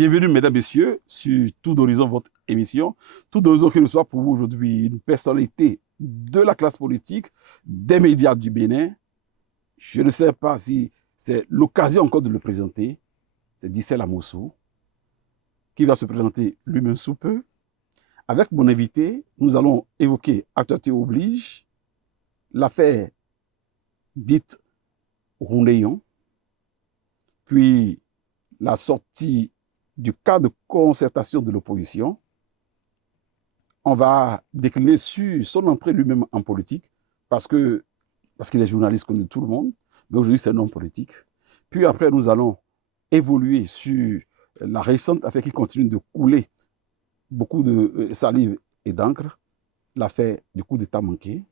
Bienvenue, mesdames, messieurs, sur Tout d'Horizon, votre émission. Tout d'Horizon qui reçoit pour vous aujourd'hui une personnalité de la classe politique, des médias du Bénin. Je ne sais pas si c'est l'occasion encore de le présenter. C'est Dissel Amoussou, qui va se présenter lui-même sous peu. Avec mon invité, nous allons évoquer Actualité oblige, l'affaire dite Rounéon, puis la sortie du cas de concertation de l'opposition. On va décliner sur son entrée lui-même en politique, parce qu'il est journaliste comme tout le monde, mais aujourd'hui c'est un homme politique. Puis après, nous allons évoluer sur la récente affaire qui continue de couler beaucoup de salive et d'encre, l'affaire du coup d'État manqué.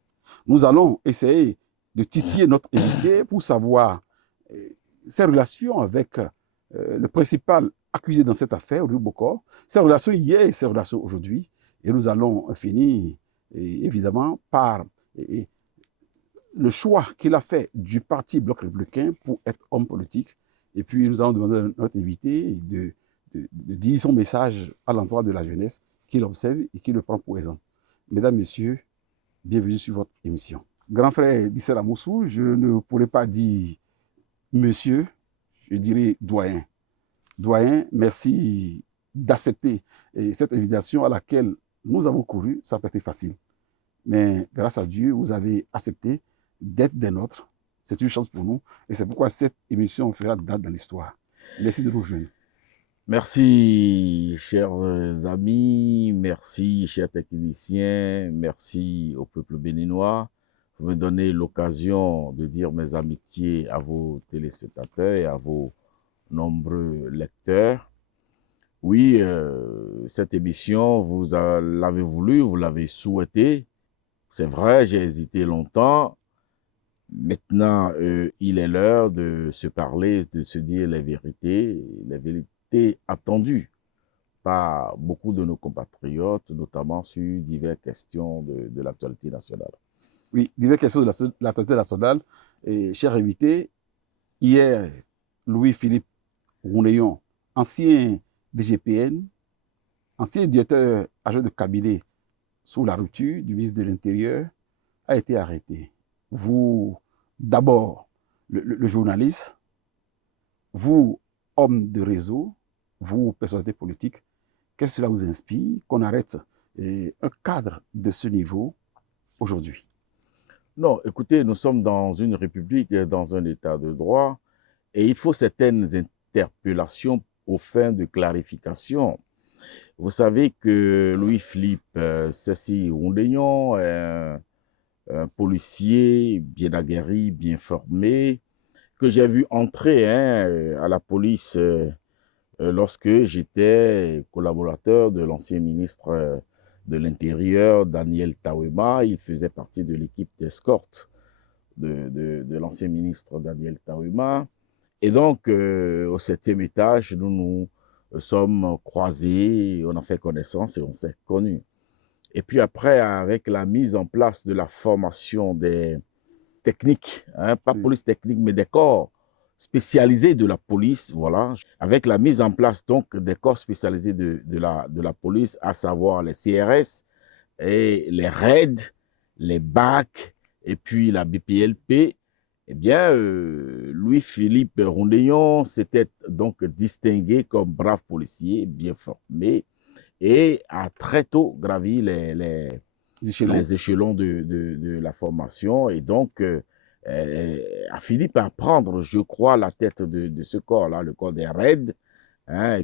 Nous allons essayer de titiller notre invité pour savoir ses relations avec le principal accusé dans cette affaire, Louis Bokor, ses relations hier et ses relations aujourd'hui. Et nous allons finir, évidemment, par le choix qu'il a fait du parti Bloc républicain pour être homme politique. Et puis, nous allons demander à notre invité de dire son message à l'endroit de la jeunesse qu'il observe et qu'il le prend pour exemple. Mesdames, Messieurs, bienvenue sur votre émission. Grand frère Dissel Amoussou, je ne pourrais pas dire monsieur, je dirais doyen. Doyen, merci d'accepter cette invitation à laquelle nous avons couru. Ça n'a pas été facile. Mais grâce à Dieu, vous avez accepté d'être des nôtres. C'est une chance pour nous. Et c'est pourquoi cette émission fera date dans l'histoire. Merci de nous rejoindre. Merci, chers amis, merci, chers techniciens, merci au peuple béninois. Vous me donnez l'occasion de dire mes amitiés à vos téléspectateurs et à vos nombreux lecteurs. Oui, cette émission, vous l'avez voulu, vous l'avez souhaité. C'est vrai, j'ai hésité longtemps. Maintenant, il est l'heure de se parler, de se dire les vérités attendues par beaucoup de nos compatriotes, notamment sur diverses questions de l'actualité nationale. Oui, diverses questions de l'actualité nationale. Et, cher invité, hier, Louis-Philippe Rounéon, ancien DGPN, ancien directeur adjoint de cabinet sous la rupture du ministre de l'Intérieur, a été arrêté. Vous, d'abord, le journaliste, vous, homme de réseau, vous, personnalité politique, qu'est-ce que cela vous inspire qu'on arrête un cadre de ce niveau aujourd'hui? Non, écoutez, nous sommes dans une république, dans un état de droit, et il faut certaines interpellations aux fins de clarification. Vous savez que Louis-Philippe Sessi Rounéon est un policier bien aguerri, bien formé, que j'ai vu entrer à la police lorsque j'étais collaborateur de l'ancien ministre de l'Intérieur, Daniel Tawema. Il faisait partie de l'équipe d'escorte de l'ancien ministre Daniel Tawema. Et donc, au 7e étage, nous sommes croisés, on a fait connaissance et on s'est connus. Et puis après, avec la mise en place de la formation des techniques, pas police technique, mais des corps spécialisés de la police, voilà, avec la mise en place donc des corps spécialisés de la police, à savoir les CRS et les RAID, les BAC et puis la BPLP, eh bien, Louis-Philippe Rounéon s'était donc distingué comme brave policier, bien formé, et a très tôt gravi les échelons de la formation, et donc a fini par prendre, je crois, la tête de ce corps-là, le corps des RAID,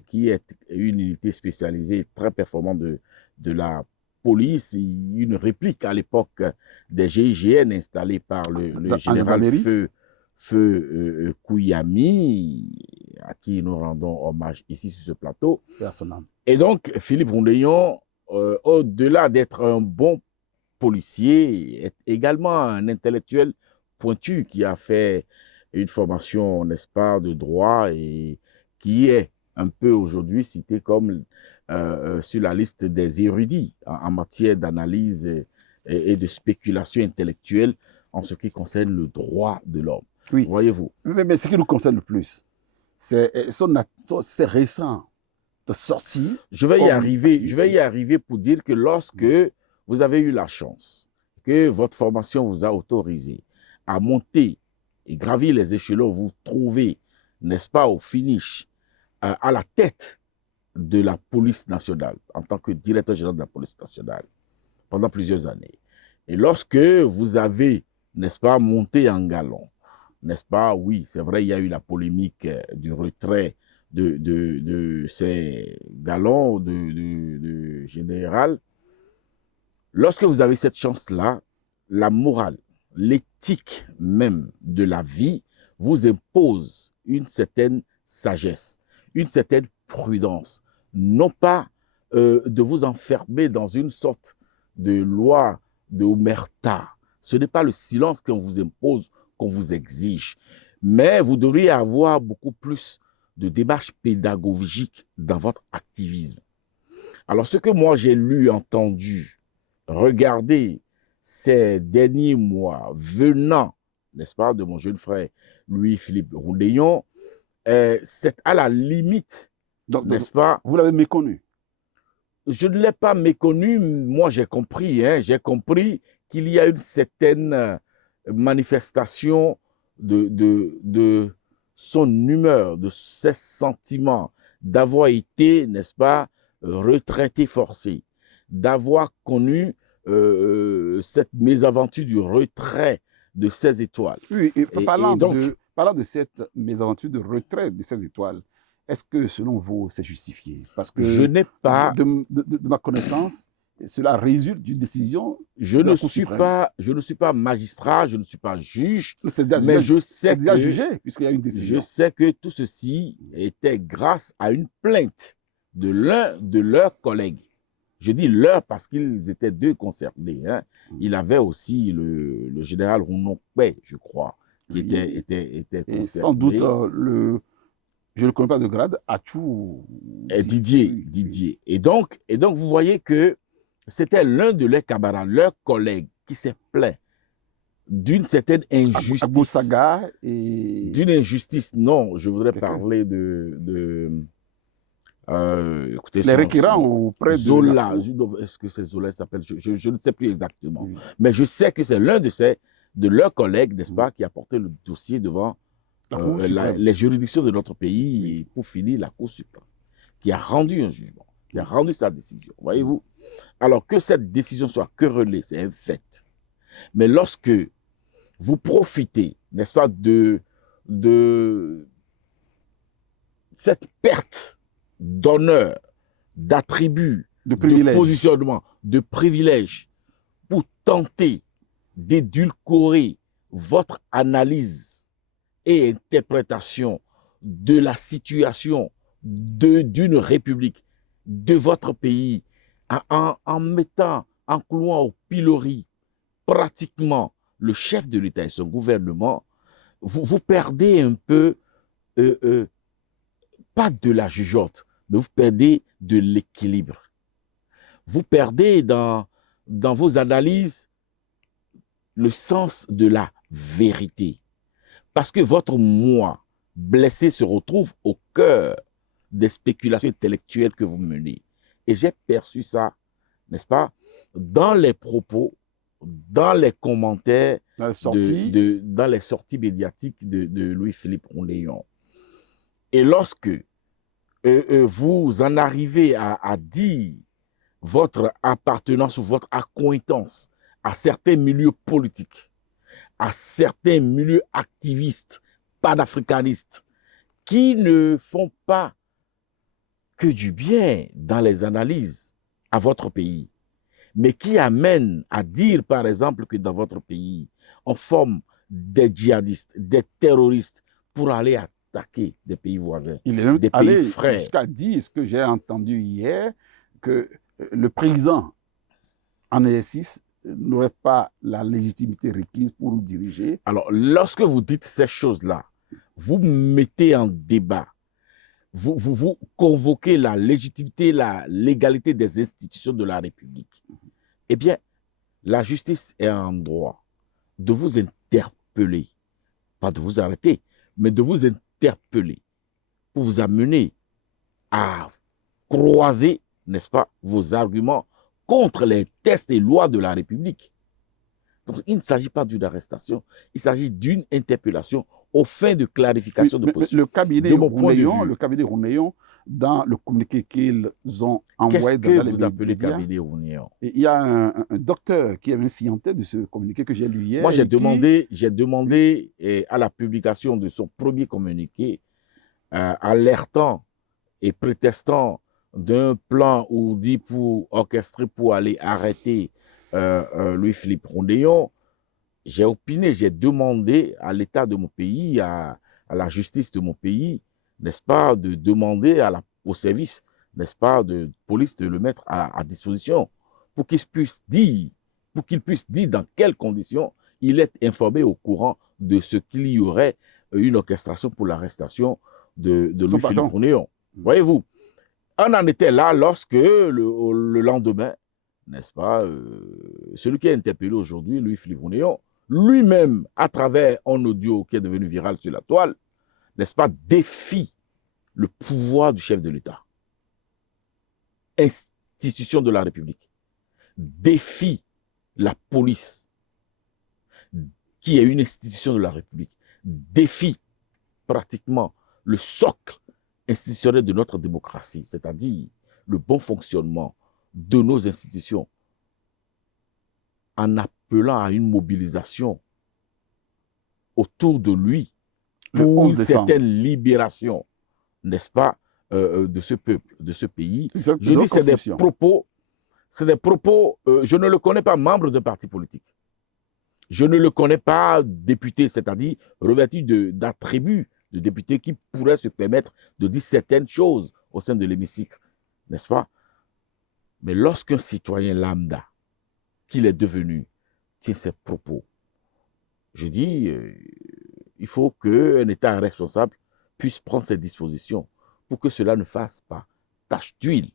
qui est une unité spécialisée très performante de la police, une réplique à l'époque des GIGN installés par le général Feu Kouyami, à qui nous rendons hommage ici sur ce plateau. Et donc, Philippe Rounéon, au-delà d'être un bon policier, est également un intellectuel pointu qui a fait une formation, n'est-ce pas, de droit et qui est un peu aujourd'hui cité comme sur la liste des érudits en matière d'analyse et de spéculation intellectuelle en ce qui concerne le droit de l'homme. Oui. Voyez-vous. Mais ce qui nous concerne le plus, c'est récent sortie. Je vais y comme arriver. activiste. Je vais y arriver pour dire que lorsque vous avez eu la chance, que votre formation vous a autorisé à monter et gravir les échelons, vous trouvez, n'est-ce pas, au finish, à la tête de la police nationale, en tant que directeur général de la police nationale, pendant plusieurs années. Et lorsque vous avez, n'est-ce pas, monté en galon, n'est-ce pas, oui, c'est vrai, il y a eu la polémique du retrait de ces galons de général. Lorsque vous avez cette chance-là, la morale, l'éthique même de la vie vous impose une certaine sagesse, une certaine prudence, non pas de vous enfermer dans une sorte de loi de omerta. Ce n'est pas le silence qu'on vous impose, qu'on vous exige, mais vous devriez avoir beaucoup plus de démarche pédagogique dans votre activisme. Alors, ce que moi j'ai lu, entendu, regardé ces derniers mois venant, n'est-ce pas, de mon jeune frère Louis-Philippe Roundéillon, c'est à la limite, n'est-ce pas? Vous l'avez méconnu. Je ne l'ai pas méconnu, moi j'ai compris qu'il y a une certaine manifestation de son humeur, de ses sentiments, d'avoir été, n'est-ce pas, retraité forcé, d'avoir connu cette mésaventure du retrait de ses étoiles. Oui, et parlant donc, de cette mésaventure de retrait de ces étoiles, est-ce que, selon vous, c'est justifié? Parce que je n'ai pas... De ma connaissance, cela résulte d'une décision je de la ne Cour suis suprême. je ne suis pas magistrat, je ne suis pas juge, C'est déjà, mais je sais déjà que, jugé, puisqu'il y a une décision. je sais que tout ceci était grâce à une plainte de l'un de leurs collègues. Je dis leur parce qu'ils étaient deux concernés. Hein. Il avait aussi le général Rounokpe, je crois, qui Oui. était concerné. Et sans doute, je ne le connais pas de grade, Achou. Didier. Et donc, vous voyez que c'était l'un de leurs camarades, leurs collègues, qui s'est plaint d'une certaine injustice. Agbosaga et... D'une injustice, non, je voudrais parler écoutez, les requérants auprès Zola. de Est-ce que c'est Zola s'appelle? Je ne sais plus exactement. Oui. Mais je sais que c'est l'un de leurs collègues, n'est-ce pas, qui a porté le dossier devant les juridictions de notre pays et pour finir la Cour suprême, qui a rendu un jugement, qui a rendu sa décision. Voyez-vous? Alors que cette décision soit querellée, c'est un fait. Mais lorsque vous profitez, n'est-ce pas, de cette perte d'honneur, d'attributs, de positionnement, de privilèges, pour tenter d'édulcorer votre analyse et interprétation de la situation d'une république, de votre pays, en clouant au pilori pratiquement le chef de l'État et son gouvernement, vous perdez un peu, pas de la jugeote, mais vous perdez de l'équilibre. Vous perdez dans vos analyses le sens de la vérité. Parce que votre moi blessé se retrouve au cœur des spéculations intellectuelles que vous menez. Et j'ai perçu ça, n'est-ce pas, dans les propos, dans les commentaires, dans les sorties médiatiques de Louis-Philippe Roundéillon. Et lorsque vous en arrivez à dire votre appartenance ou votre accointance à certains milieux politiques, à certains milieux activistes, panafricanistes, qui ne font pas que du bien dans les analyses à votre pays, mais qui amènent à dire, par exemple, que dans votre pays, on forme des djihadistes, des terroristes pour aller attaquer des pays voisins, il est même des allé pays frères. Jusqu'à dire, ce que j'ai entendu hier, que le président en exercice n'aurait pas la légitimité requise pour nous diriger. Alors, lorsque vous dites ces choses-là, vous mettez en débat, vous convoquez la légitimité, la légalité des institutions de la République. Eh bien, la justice est en droit de vous interpeller, pas de vous arrêter, mais de vous interpeller pour vous amener à croiser, n'est-ce pas, vos arguments contre les textes et lois de la République. Donc, il ne s'agit pas d'une arrestation, il s'agit d'une interpellation aux fins de clarification de position. De mon point de vue, Le cabinet Rounéon, dans le communiqué qu'ils ont qu'est-ce envoyé que dans les vous appelez médias, cabinet Rounéon? il y a un docteur qui avait signé en tête de ce communiqué que j'ai lu hier. Moi, j'ai demandé à la publication de son premier communiqué, alertant et prétestant d'un plan ou dit pour orchestrer pour aller arrêter Louis-Philippe Rounéon. J'ai opiné, j'ai demandé à l'État de mon pays, à la justice de mon pays, n'est-ce pas, de demander au service, n'est-ce pas, de police de le mettre à disposition pour qu'il puisse dire, dans quelles conditions il est informé au courant de ce qu'il y aurait une orchestration pour l'arrestation de Louis-Philippe Rounéon. Voyez-vous, on en était là lorsque le lendemain, n'est-ce pas, celui qui est interpellé aujourd'hui, Louis-Philippe Rounéon, lui-même, à travers un audio qui est devenu viral sur la toile, n'est-ce pas, défie le pouvoir du chef de l'État, institution de la République, défie la police, qui est une institution de la République, défie pratiquement le socle institutionnel de notre démocratie, c'est-à-dire le bon fonctionnement de nos institutions, en appelant à une mobilisation autour de lui pour une certaine libération, n'est-ce pas, de ce peuple, de ce pays. Exact, je dis c'est des propos, je ne le connais pas membre d'un parti politique. Je ne le connais pas député, c'est-à-dire revêtu d'attributs de député qui pourrait se permettre de dire certaines choses au sein de l'hémicycle, n'est-ce pas? Mais lorsqu'un citoyen lambda, qu'il est devenu, tient ses propos, je dis, il faut qu'un État responsable puisse prendre ses dispositions pour que cela ne fasse pas tache d'huile.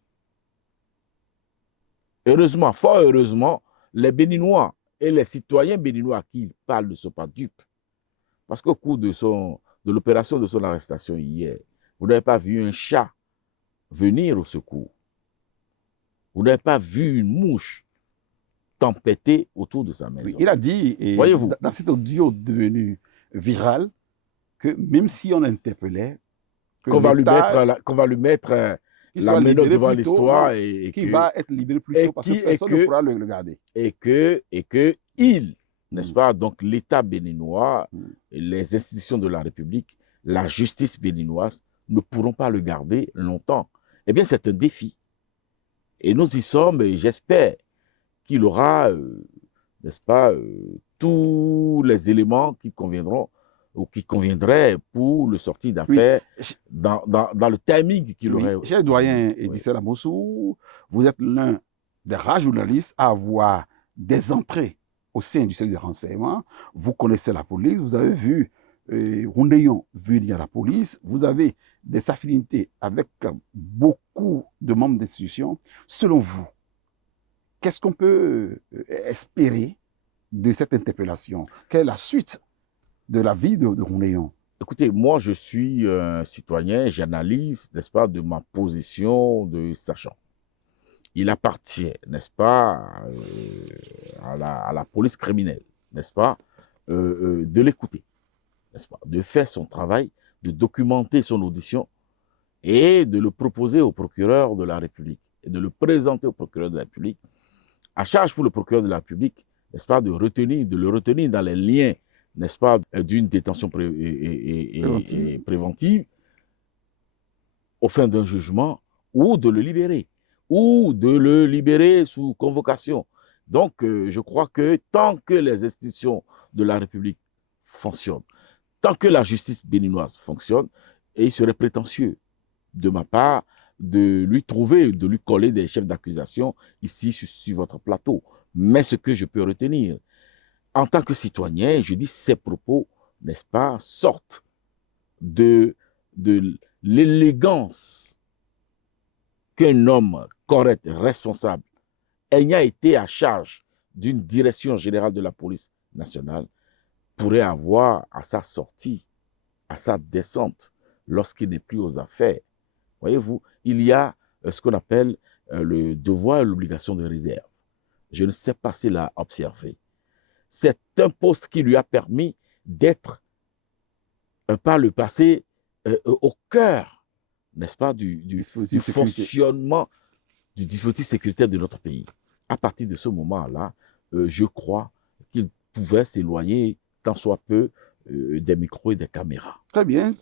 Heureusement, fort heureusement, les Béninois et les citoyens béninois à qui il parle ne sont pas dupes. Parce qu'au cours de l'opération de son arrestation hier, vous n'avez pas vu un chat venir au secours. Vous n'avez pas vu une mouche tempêter autour de sa maison. Oui, il a dit, voyez-vous, dans cet audio devenu viral, que même si on l'interpellait, qu'on va lui mettre la menotte devant l'histoire et qu'il va être libéré plus tôt parce que personne ne pourra le garder. Et que il, n'est-ce pas, donc l'État béninois, les institutions de la République, la justice béninoise ne pourront pas le garder longtemps. Eh bien, c'est un défi. Et nous y sommes, et j'espère qu'il aura, n'est-ce pas, tous les éléments qui conviendront ou qui conviendraient pour le sortir d'affaires dans le timing qu'il aurait. Cher doyen Edissa Lamossou, vous êtes l'un des rares journalistes à avoir des entrées au sein du service de renseignement. Vous connaissez la police, vous avez vu Rounéon venir à la police, vous avez des affinités avec beaucoup de membres d'institutions. Selon vous, qu'est-ce qu'on peut espérer de cette interpellation? Quelle est la suite de la vie de Rounéon? Écoutez, moi, je suis un citoyen, j'analyse, n'est-ce pas, de ma position de sachant. Il appartient, n'est-ce pas, à la police criminelle, n'est-ce pas, de l'écouter, n'est-ce pas, de faire son travail, de documenter son audition et de le proposer au procureur de la République et de le présenter au procureur de la République. À charge pour le procureur de la République, n'est-ce pas, de le retenir dans les liens, n'est-ce pas, d'une détention préventive au fin d'un jugement, ou de le libérer sous convocation. Donc, je crois que tant que les institutions de la République fonctionnent, tant que la justice béninoise fonctionne, et il serait prétentieux de ma part de lui coller des chefs d'accusation ici sur votre plateau. Mais ce que je peux retenir, en tant que citoyen, je dis ces propos, n'est-ce pas, sortent de l'élégance qu'un homme correct, responsable, ayant été à charge d'une direction générale de la police nationale, pourrait avoir à sa sortie, à sa descente, lorsqu'il n'est plus aux affaires. Voyez-vous, il y a ce qu'on appelle le devoir et l'obligation de réserve. Je ne sais pas s'il a observé. C'est un poste qui lui a permis d'être, par le passé, au cœur, n'est-ce pas, du fonctionnement du dispositif sécuritaire de notre pays. À partir de ce moment-là, je crois qu'il pouvait s'éloigner tant soit peu des micros et des caméras. Très bien.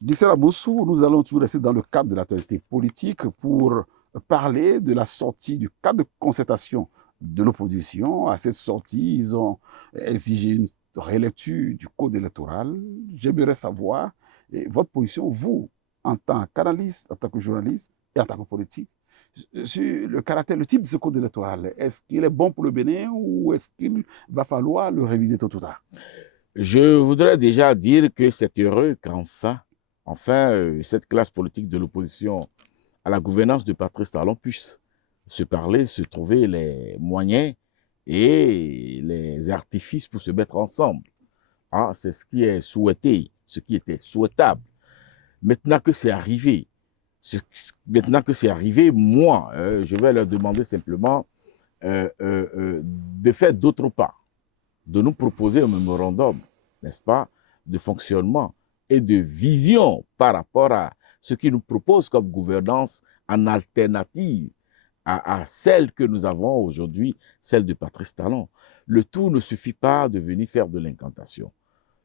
Dissela Boussou, nous allons toujours rester dans le cadre de l'actualité politique pour parler de la sortie du cadre de concertation de l'opposition. À cette sortie, ils ont exigé une relecture du code électoral. J'aimerais savoir votre position, vous, en tant qu'analyste, en tant que journaliste et en tant que politique, sur le caractère, le type de ce code électoral. Est-ce qu'il est bon pour le Bénin ou est-ce qu'il va falloir le réviser tôt ou tard? Je voudrais déjà dire que c'est heureux qu'enfin, cette classe politique de l'opposition à la gouvernance de Patrice Talon puisse se parler, se trouver les moyens et les artifices pour se mettre ensemble. Ah, c'est ce qui est souhaité, ce qui était souhaitable. Maintenant que c'est arrivé, moi, je vais leur demander simplement de faire d'autres pas, de nous proposer un mémorandum, n'est-ce pas, de fonctionnement et de vision par rapport à ce qu'ils nous proposent comme gouvernance en alternative à celle que nous avons aujourd'hui, celle de Patrice Talon. Le tout ne suffit pas de venir faire de l'incantation.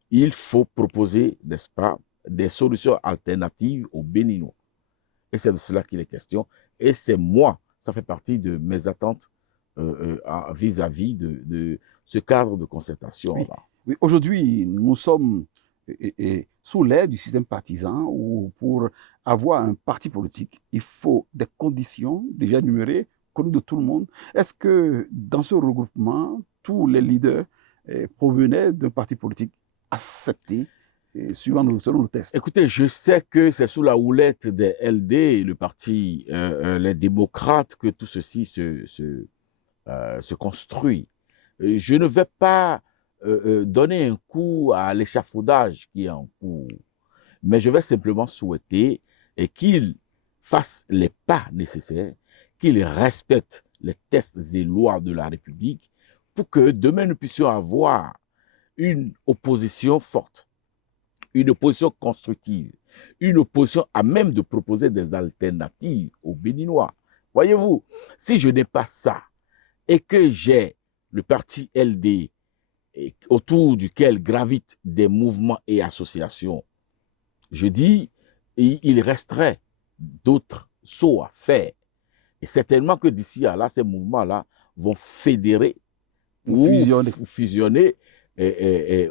Il faut proposer, n'est-ce pas, des solutions alternatives aux Béninois. Et c'est de cela qu'il est question. Et c'est moi, ça fait partie de mes attentes vis-à-vis de ce cadre de concertation-là. Oui, oui. Aujourd'hui, nous sommes sous l'ère du système partisan où pour avoir un parti politique, il faut des conditions déjà énumérées, connues de tout le monde. Est-ce que dans ce regroupement, tous les leaders provenaient d'un parti politique accepté selon le test? Écoutez, je sais que c'est sous la houlette des LD, le parti, les démocrates, que tout ceci se construit. Je ne vais pas donner un coup à l'échafaudage qui est en cours, mais je vais simplement souhaiter qu'ils fassent les pas nécessaires, qu'ils respectent les tests et lois de la République pour que demain nous puissions avoir une opposition forte, une opposition constructive, une opposition à même de proposer des alternatives aux Béninois. Voyez-vous, si je n'ai pas ça, et que j'ai le parti LD autour duquel gravitent des mouvements et associations, je dis, il resterait d'autres sauts à faire. Et certainement que d'ici à là, ces mouvements-là vont fédérer ou fusionner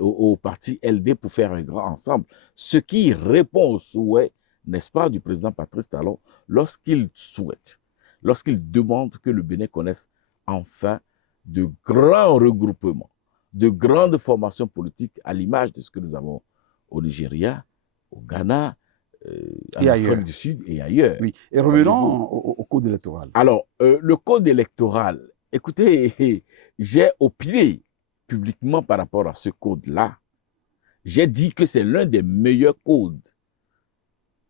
au parti LD pour faire un grand ensemble. Ce qui répond au souhait, n'est-ce pas, du président Patrice Talon lorsqu'il souhaite, lorsqu'il demande que le Bénin connaisse enfin de grands regroupements, de grandes formations politiques à l'image de ce que nous avons au Nigeria, au Ghana, en Afrique du Sud et ailleurs. Oui, et revenons au code électoral. Alors, le code électoral, écoutez, j'ai opiné publiquement par rapport à ce code-là. J'ai dit que c'est l'un des meilleurs codes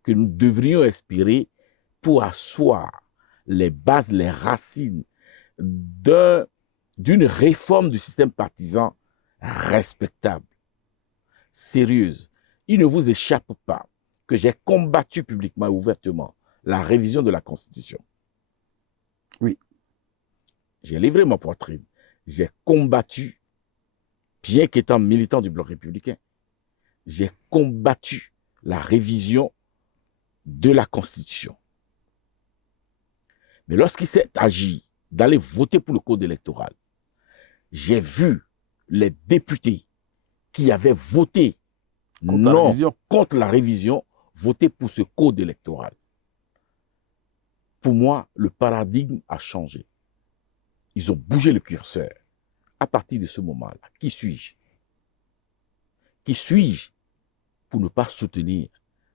que nous devrions inspirer pour asseoir les bases, les racines d'une réforme du système partisan respectable, sérieuse. Il ne vous échappe pas que j'ai combattu publiquement et ouvertement la révision de la Constitution. Oui. J'ai livré ma poitrine. J'ai combattu, bien qu'étant militant du Bloc républicain, j'ai combattu la révision de la Constitution. Mais lorsqu'il s'est agi d'aller voter pour le code électoral, j'ai vu les députés qui avaient voté contre la révision, voter pour ce code électoral. Pour moi, le paradigme a changé. Ils ont bougé le curseur. À partir de ce moment-là, qui suis-je? Qui suis-je pour ne pas soutenir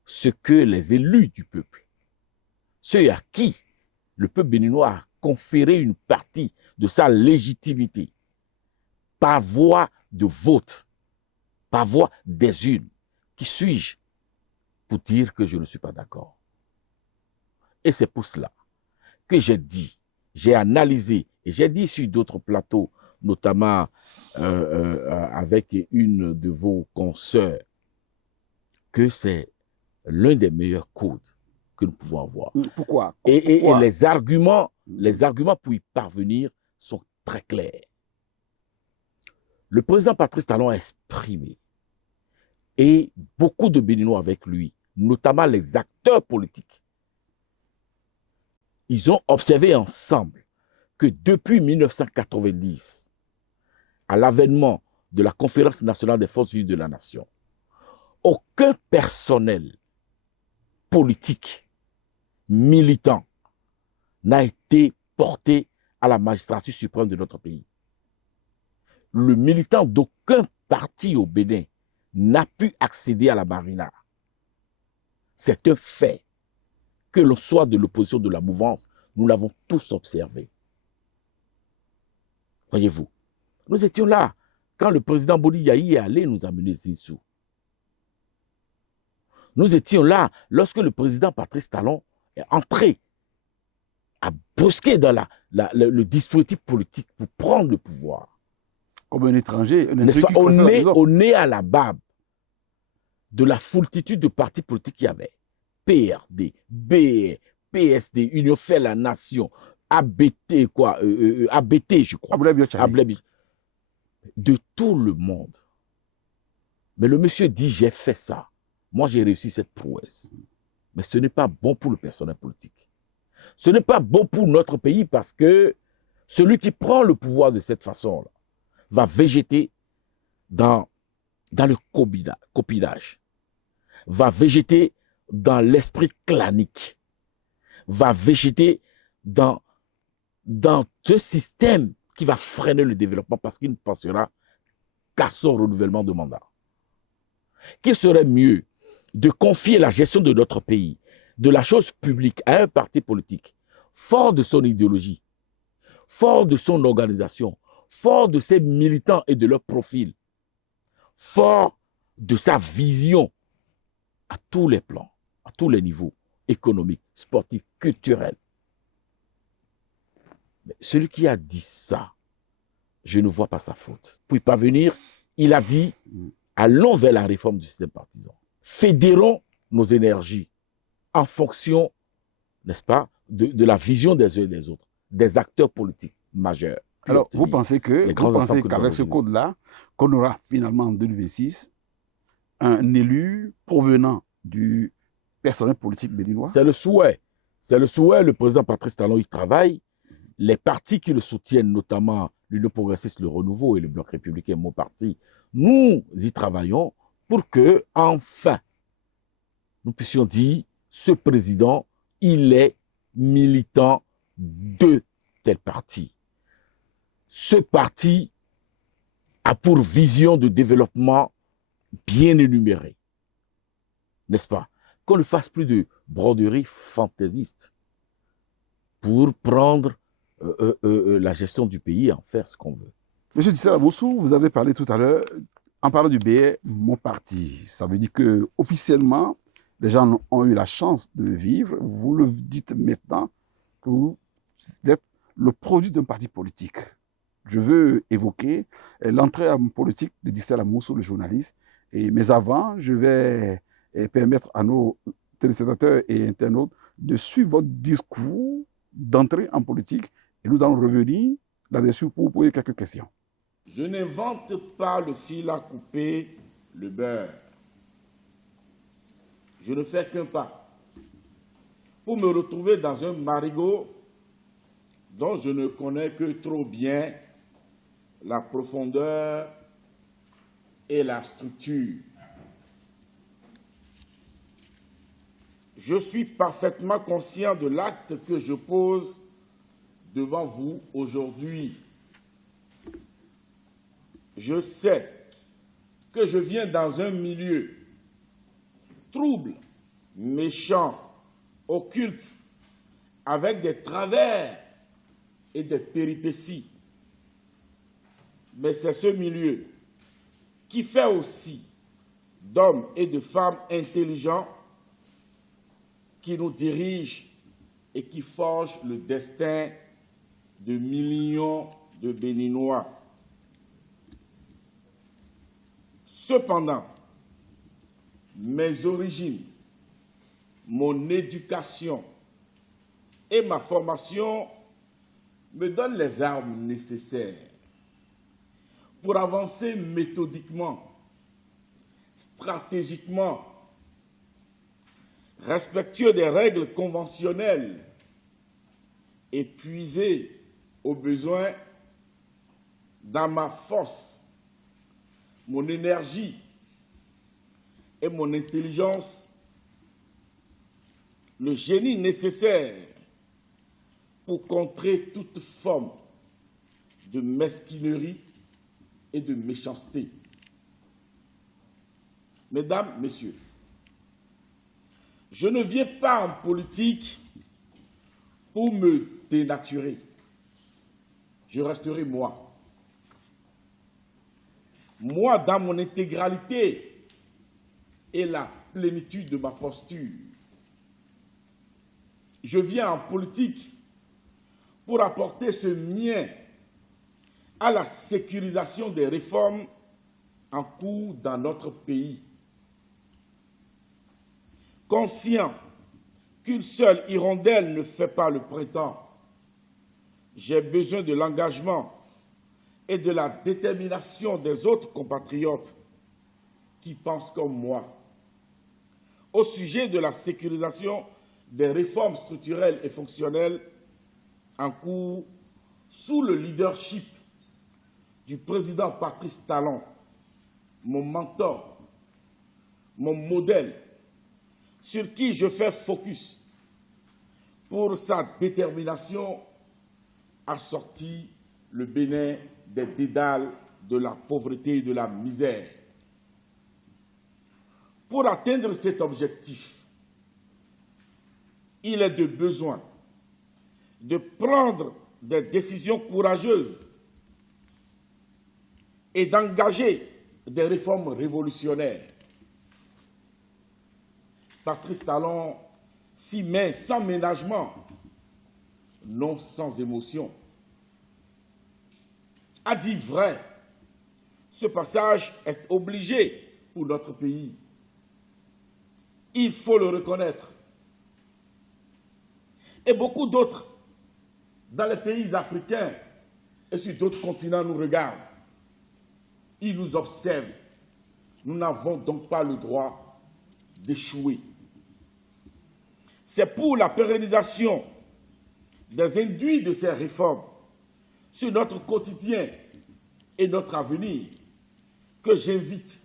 ce que les élus du peuple, ceux à qui le peuple béninois a conféré une partie de sa légitimité par voie de vote, par voie des urnes, qui suis-je pour dire que je ne suis pas d'accord? Et c'est pour cela que j'ai dit, j'ai analysé, et j'ai dit sur d'autres plateaux, notamment avec une de vos consoeurs, que c'est l'un des meilleurs codes que nous pouvons avoir. Pourquoi? Et les arguments pour y parvenir sont très clairs. Le président Patrice Talon a exprimé, et beaucoup de Béninois avec lui, notamment les acteurs politiques, ils ont observé ensemble que depuis 1990, à l'avènement de la Conférence nationale des forces vives de la nation, aucun personnel politique, militant, n'a été porté à la magistrature suprême de notre pays. Le militant d'aucun parti au Bénin n'a pu accéder à la marina. C'est un fait. Que l'on soit de l'opposition, de la mouvance, nous l'avons tous observé. Voyez-vous, nous étions là quand le président Boni Yahi est allé nous amener Zinsou. Nous étions là lorsque le président Patrice Talon est entré à brusquer dans le dispositif politique pour prendre le pouvoir. Comme un étranger, au nez à la barbe de la foultitude de partis politiques qu'il y avait. PRD, BR, PSD, Union fait la nation, ABT, ABT, je crois. De tout le monde. Mais le monsieur dit, j'ai fait ça. Moi, j'ai réussi cette prouesse. Mais ce n'est pas bon pour le personnel politique. Ce n'est pas bon pour notre pays parce que celui qui prend le pouvoir de cette façon-là va végéter dans le copinage, va végéter dans l'esprit clanique, va végéter dans ce système qui va freiner le développement parce qu'il ne pensera qu'à son renouvellement de mandat. Qu'il serait mieux de confier la gestion de notre pays, de la chose publique à un parti politique, fort de son idéologie, fort de son organisation, fort de ses militants et de leur profil, fort de sa vision à tous les plans, à tous les niveaux, économiques, sportifs, culturels. Mais celui qui a dit ça, je ne vois pas sa faute. Pour y parvenir, il a dit, allons vers la réforme du système partisan. Fédérons nos énergies en fonction, n'est-ce pas, de la vision des uns et des autres, des acteurs politiques majeurs. Alors, vous pensez qu'avec ce code-là, qu'on aura finalement en 2026 un élu provenant du personnel politique béninois? C'est le souhait. C'est le souhait. Le président Patrice Talon y travaille. Les partis qui le soutiennent, notamment l'Union progressiste, le Renouveau et le Bloc républicain, mon parti, nous y travaillons pour que, enfin, nous puissions dire, ce président, il est militant de tel parti. Ce parti a pour vision de développement bien énumérée, n'est-ce pas? Qu'on ne fasse plus de broderie fantaisiste pour prendre la gestion du pays et en faire ce qu'on veut. Monsieur Dissel Amoussou, vous avez parlé tout à l'heure, en parlant du BR, mon parti. Ça veut dire que officiellement, les gens ont eu la chance de le vivre. Vous le dites maintenant que vous êtes le produit d'un parti politique. Je veux évoquer l'entrée en politique de Dissel Amoussou, le journaliste. Mais avant, je vais permettre à nos téléspectateurs et internautes de suivre votre discours d'entrée en politique. Et nous allons revenir là-dessus pour vous poser quelques questions. Je n'invente pas le fil à couper le beurre. Je ne fais qu'un pas pour me retrouver dans un marigot dont je ne connais que trop bien la profondeur et la structure. Je suis parfaitement conscient de l'acte que je pose devant vous aujourd'hui. Je sais que je viens dans un milieu trouble, méchant, occulte, avec des travers et des péripéties. Mais c'est ce milieu qui fait aussi d'hommes et de femmes intelligents qui nous dirigent et qui forge le destin de millions de Béninois. Cependant, mes origines, mon éducation et ma formation me donnent les armes nécessaires pour avancer méthodiquement, stratégiquement, respectueux des règles conventionnelles et puiser au besoin dans ma force, mon énergie et mon intelligence, le génie nécessaire pour contrer toute forme de mesquinerie et de méchanceté. Mesdames, Messieurs, je ne viens pas en politique pour me dénaturer. Je resterai moi. Moi, dans mon intégralité et la plénitude de ma posture. Je viens en politique pour apporter ce mien à la sécurisation des réformes en cours dans notre pays. Conscient qu'une seule hirondelle ne fait pas le printemps, j'ai besoin de l'engagement et de la détermination des autres compatriotes qui pensent comme moi au sujet de la sécurisation des réformes structurelles et fonctionnelles en cours sous le leadership du président Patrice Talon, mon mentor, mon modèle, sur qui je fais focus pour sa détermination à sortir le Bénin des dédales de la pauvreté et de la misère. Pour atteindre cet objectif, il est de besoin de prendre des décisions courageuses et d'engager des réformes révolutionnaires. Patrice Talon s'y met sans ménagement, non sans émotion. A dit vrai, ce passage est obligé pour notre pays. Il faut le reconnaître. Et beaucoup d'autres, dans les pays africains et sur d'autres continents, nous regardent. Ils nous observent. Nous n'avons donc pas le droit d'échouer. C'est pour la pérennisation des induits de ces réformes sur notre quotidien et notre avenir que j'invite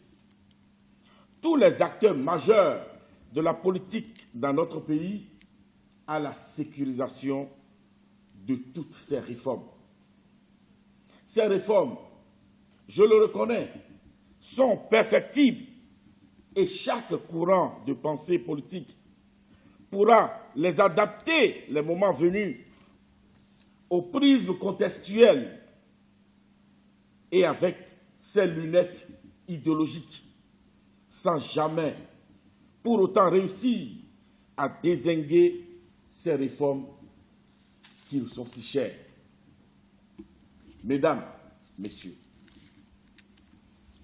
tous les acteurs majeurs de la politique dans notre pays à la sécurisation de toutes ces réformes. Ces réformes, je le reconnais, sont perfectibles et chaque courant de pensée politique pourra les adapter, les moments venus, au prisme contextuel et avec ses lunettes idéologiques, sans jamais pour autant réussir à dézinguer ces réformes qui nous sont si chères. Mesdames, Messieurs,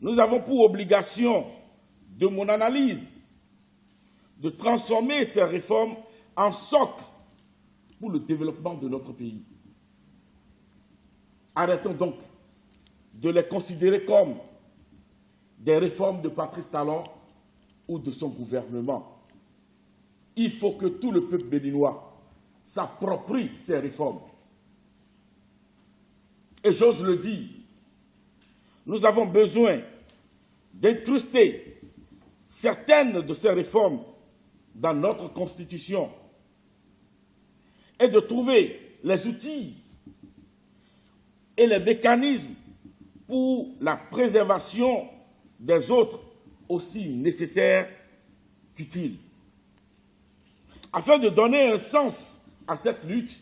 nous avons pour obligation de mon analyse de transformer ces réformes en socle pour le développement de notre pays. Arrêtons donc de les considérer comme des réformes de Patrice Talon ou de son gouvernement. Il faut que tout le peuple béninois s'approprie ces réformes. Et j'ose le dire, nous avons besoin d'incruster certaines de ces réformes dans notre Constitution et de trouver les outils et les mécanismes pour la préservation des autres aussi nécessaires qu'utiles. Afin de donner un sens à cette lutte,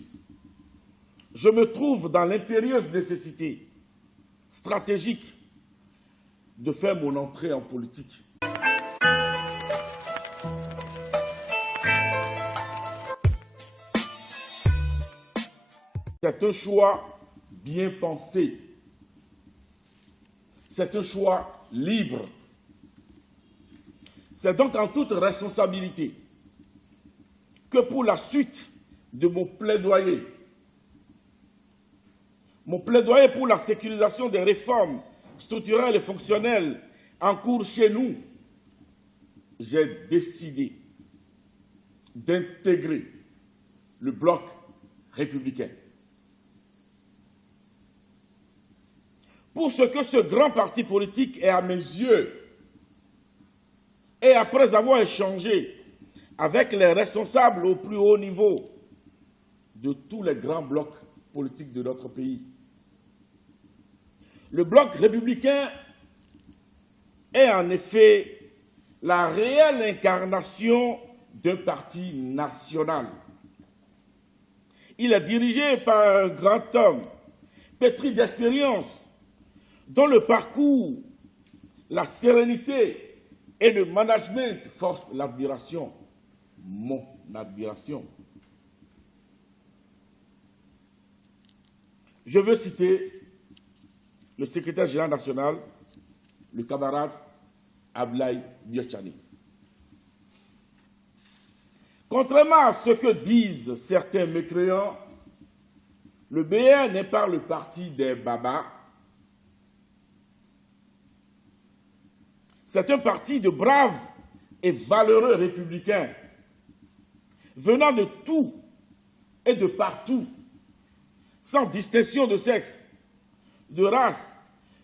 je me trouve dans l'impérieuse nécessité stratégique de faire mon entrée en politique. c'est un choix bien pensé. C'est un choix libre. C'est donc en toute responsabilité que pour la suite de mon plaidoyer pour la sécurisation des réformes structurelles et fonctionnelles en cours chez nous, j'ai décidé d'intégrer le bloc républicain. Pour ce que ce grand parti politique est à mes yeux, et après avoir échangé avec les responsables au plus haut niveau de tous les grands blocs politiques de notre pays, le bloc républicain est en effet la réelle incarnation d'un parti national. Il est dirigé par un grand homme, pétri d'expérience, dont le parcours, la sérénité et le management forcent l'admiration, mon admiration. Je veux citer le secrétaire général national, le camarade Ablaye Biotchani. Contrairement à ce que disent certains mécréants, le BR n'est pas le parti des babas. C'est un parti de braves et valeureux républicains, venant de tout et de partout, sans distinction de sexe, de race,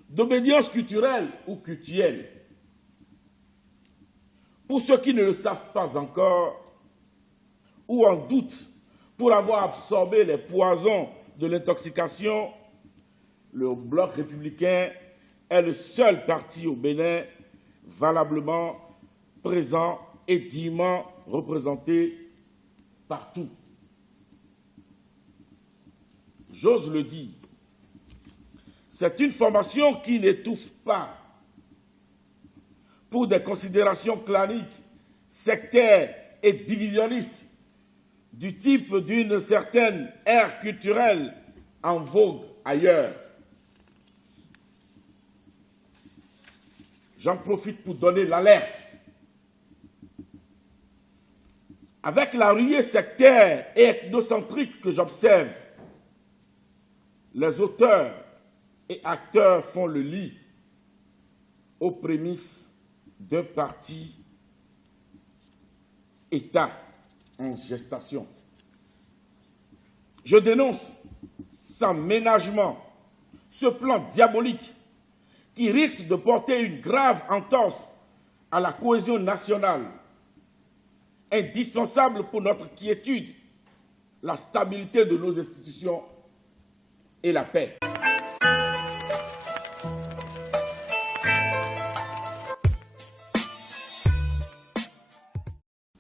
d'obédience culturelle ou cultuelle. Pour ceux qui ne le savent pas encore, ou en doute pour avoir absorbé les poisons de l'intoxication, le bloc républicain est le seul parti au Bénin valablement présent et dignement représenté partout. J'ose le dire, c'est une formation qui n'étouffe pas pour des considérations claniques, sectaires et divisionnistes du type d'une certaine ère culturelle en vogue ailleurs. J'en profite pour donner l'alerte. Avec la ruée sectaire et ethnocentrique que j'observe, les auteurs et acteurs font le lit aux prémices d'un parti État en gestation. Je dénonce sans ménagement ce plan diabolique qui risque de porter une grave entorse à la cohésion nationale, indispensable pour notre quiétude, la stabilité de nos institutions et la paix.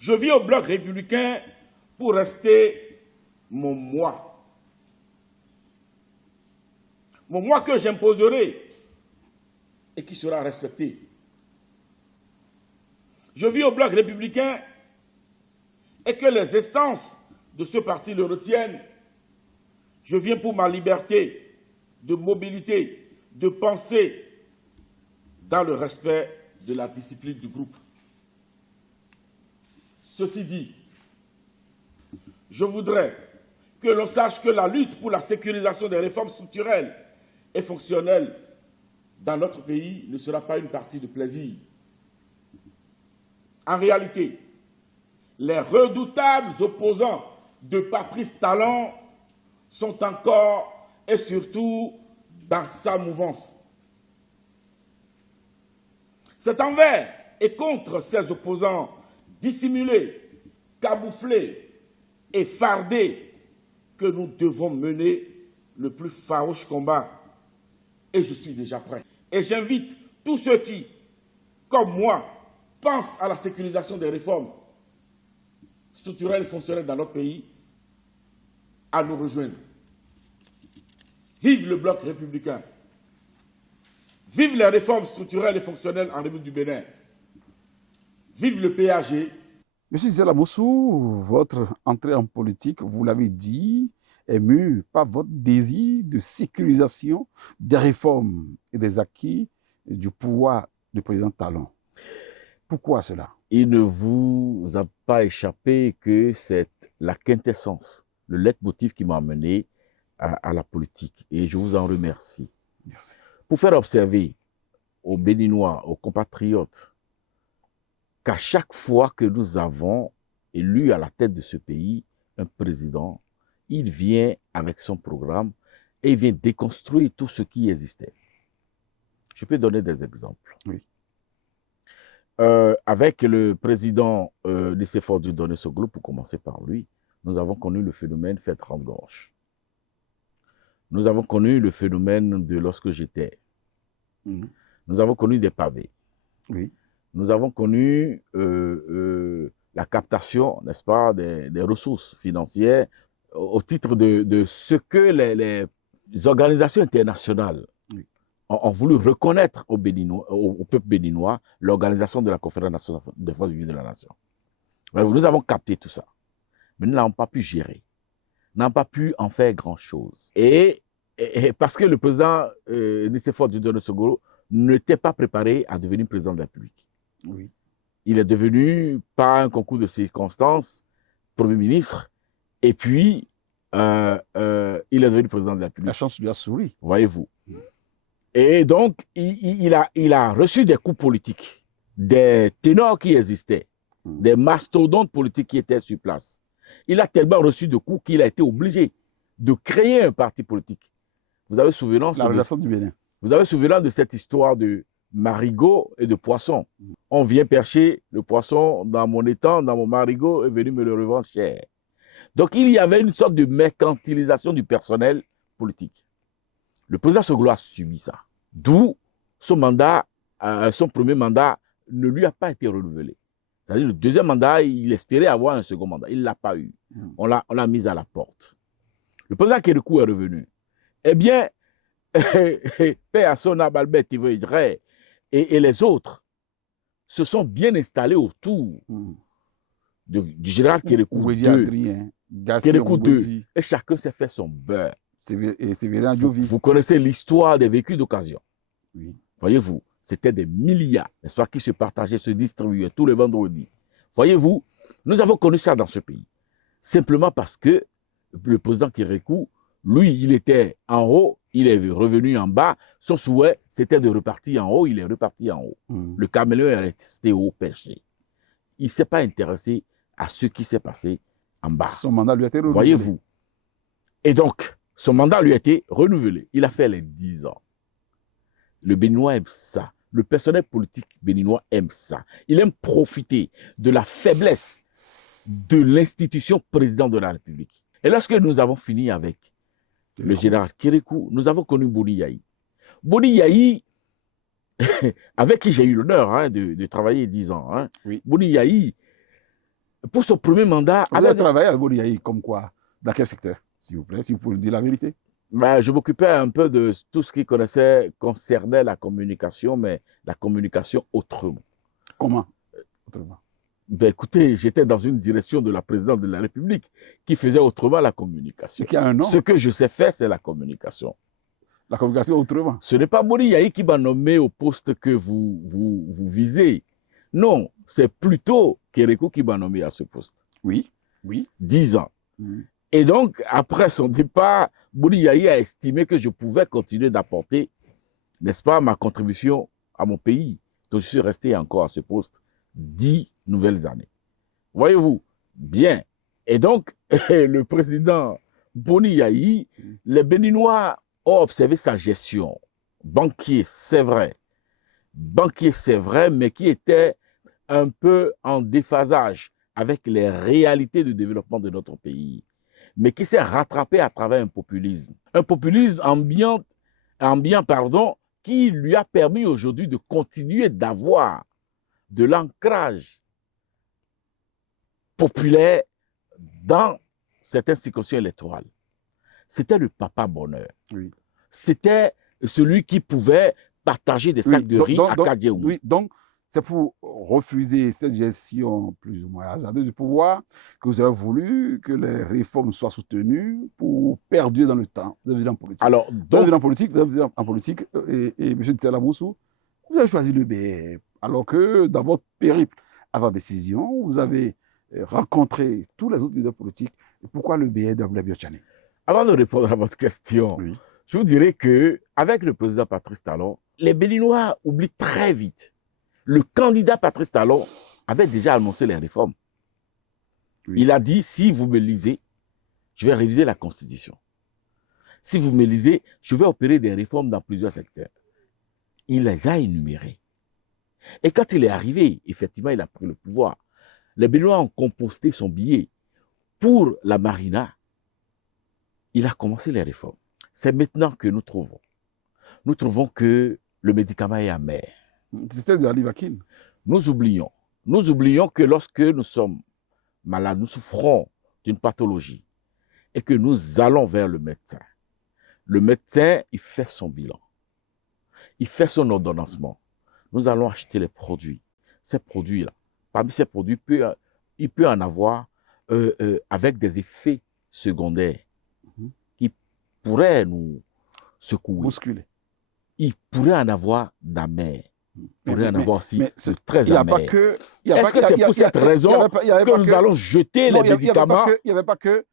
Je vis au bloc républicain pour rester mon moi. Mon moi que j'imposerai et qui sera respecté. Je vis au bloc républicain et que les instances de ce parti le retiennent. Je viens pour ma liberté de mobilité, de pensée, dans le respect de la discipline du groupe. Ceci dit, je voudrais que l'on sache que la lutte pour la sécurisation des réformes structurelles et fonctionnelles dans notre pays ne sera pas une partie de plaisir. En réalité, les redoutables opposants de Patrice Talon sont encore et surtout dans sa mouvance. C'est envers et contre ces opposants dissimulés, camouflés et fardés que nous devons mener le plus farouche combat. Et je suis déjà prêt. Et j'invite tous ceux qui, comme moi, pensent à la sécurisation des réformes structurelles et fonctionnelles dans notre pays, à nous rejoindre. Vive le bloc républicain. Vive les réformes structurelles et fonctionnelles en République du Bénin. Vive le PAG. Monsieur Zéla Moussou, votre entrée en politique, vous l'avez dit, est mû par votre désir de sécurisation des réformes et des acquis du pouvoir du président Talon. Pourquoi cela? Il ne vous a pas échappé que c'est la quintessence, le leitmotiv qui m'a amené à la politique. Et je vous en remercie. Merci. Pour faire observer aux Béninois, aux compatriotes, qu'à chaque fois que nous avons élu à la tête de ce pays un président, il vient avec son programme et il vient déconstruire tout ce qui existait. Je peux donner des exemples. Oui. Avec le président Nicéphore Dieudonné Soglo, pour commencer par lui, nous avons connu le phénomène fait 30 gorges. Nous avons connu le phénomène de lorsque j'étais. Nous avons connu des pavés. Oui. Nous avons connu la captation, n'est-ce pas, des ressources financières au titre de ce que les organisations internationales ont voulu reconnaître au peuple béninois, l'organisation de la Conférence nationale des Forces vives de la Nation. Nous avons capté tout ça, mais nous n'avons pas pu gérer, nous n'avons pas pu en faire grand-chose. Et parce que le président Nicéphore Dieudonné Soglo n'était pas préparé à devenir président de la République. Oui. Il est devenu, par un concours de circonstances, Premier ministre, et puis il est devenu président de la République. La chance lui a souri. Voyez-vous. Et donc, il a reçu des coups politiques, des ténors qui existaient, des mastodontes politiques qui étaient sur place. Il a tellement reçu de coups qu'il a été obligé de créer un parti politique. Vous avez souvenance La relation du Bénin. Vous avez souvenance de cette histoire de marigot et de poisson. On vient percher le poisson dans mon étang, dans mon marigot, est venu me le revendre cher. Donc, il y avait une sorte de mercantilisation du personnel politique. Le président Soglo a subi ça. D'où son mandat, son premier mandat ne lui a pas été renouvelé. C'est-à-dire le deuxième mandat, il espérait avoir un second mandat. Il ne l'a pas eu. On l'a mis à la porte. Le président Kérékou est revenu. Eh bien, Père Assona, Balbert, et les autres se sont bien installés autour du général Kérékou II. Kérékou II. Et chacun s'est fait son beurre. Vous connaissez l'histoire des vécus d'occasion. Oui. Voyez-vous, c'était des milliards, n'est-ce pas, qui se partageaient, se distribuaient tous les vendredis. Voyez-vous, nous avons connu ça dans ce pays. Simplement parce que le président Kérékou, lui, il était en haut, il est revenu en bas. Son souhait, c'était de repartir en haut, il est reparti en haut. Le caméléon est resté au perché. Il ne s'est pas intéressé à ce qui s'est passé en bas. Son mandat lui a été renouvelé. Voyez-vous. Et donc, son mandat lui a été renouvelé. Il a fait les 10 ans. Le Béninois aime ça. Le personnel politique béninois aime ça. Il aime profiter de la faiblesse de l'institution président de la République. Et lorsque nous avons fini avec le général Kérékou, nous avons connu Boni Yahi. Boni Yahi, avec qui j'ai eu l'honneur de travailler 10 ans. Oui. Boni Yahi, pour son premier mandat... Vous avez travaillé avec Boni Yahi comme quoi? Dans quel secteur, s'il vous plaît, si vous pouvez dire la vérité? Je m'occupais un peu de tout ce qui concernait la communication, mais la communication autrement. Comment autrement? Écoutez, j'étais dans une direction de la présidence de la République qui faisait autrement la communication. Qui a un nom. Ce que je sais faire, c'est la communication. La communication autrement. Ce n'est pas Boni Yahi qui m'a nommé au poste que vous visez. Non, c'est plutôt Kérékou qui m'a nommé à ce poste. Oui, oui. 10 ans. Et donc, après son départ, Boni Yahi a estimé que je pouvais continuer d'apporter, n'est-ce pas, ma contribution à mon pays. Donc, je suis resté encore à ce poste 10 nouvelles années. Voyez-vous, bien. Et donc, le président Boni Yahi, les Béninois ont observé sa gestion. Banquier, c'est vrai. Banquier, c'est vrai, mais qui était un peu en déphasage avec les réalités de développement de notre pays, mais qui s'est rattrapé à travers un populisme ambiant, qui lui a permis aujourd'hui de continuer d'avoir de l'ancrage populaire dans certaines circonscriptions électorales. C'était le papa bonheur. Oui. C'était celui qui pouvait partager des sacs de riz à Kadiaoumi. Oui, donc, c'est pour refuser cette gestion plus ou moins hasardeuse du pouvoir que vous avez voulu que les réformes soient soutenues pour perdurer dans le temps. Vous avez vu en politique. Alors, Vous avez donc, vu en politique, et M. Tselamoussou, vous avez choisi le BR, alors que dans votre périple avant décision, vous avez rencontré tous les autres leaders politiques. Pourquoi le BR de Blaise Diagne? avant de répondre à votre question, Oui. je vous dirais qu'avec le président Patrice Talon, les Béninois oublient très vite. Le candidat Patrice Talon avait déjà annoncé les réformes. Oui. Il a dit, si vous me lisez, je vais réviser la Constitution. Si vous me lisez, je vais opérer des réformes dans plusieurs secteurs. Il les a énumérées. Et quand il est arrivé, effectivement, il a pris le pouvoir. Les Béninois ont composté son billet pour la marina. Il a commencé les réformes. C'est maintenant que nous trouvons que le médicament est amer. C'était de la Livaquine. Nous oublions que lorsque nous sommes malades, nous souffrons d'une pathologie et que nous allons vers le médecin, il fait son bilan, il fait son ordonnancement. Nous allons acheter les produits. Ces produits-là, parmi ces produits, il peut en avoir avec des effets secondaires qui pourraient nous secouer. Bousculé. Il pourrait en avoir d'amers. Il pourrait en avoir aussi de très Il n'y a amers. pas que. Est-ce que c'est pour cette raison que nous allons jeter les médicaments? Il n'y avait pas que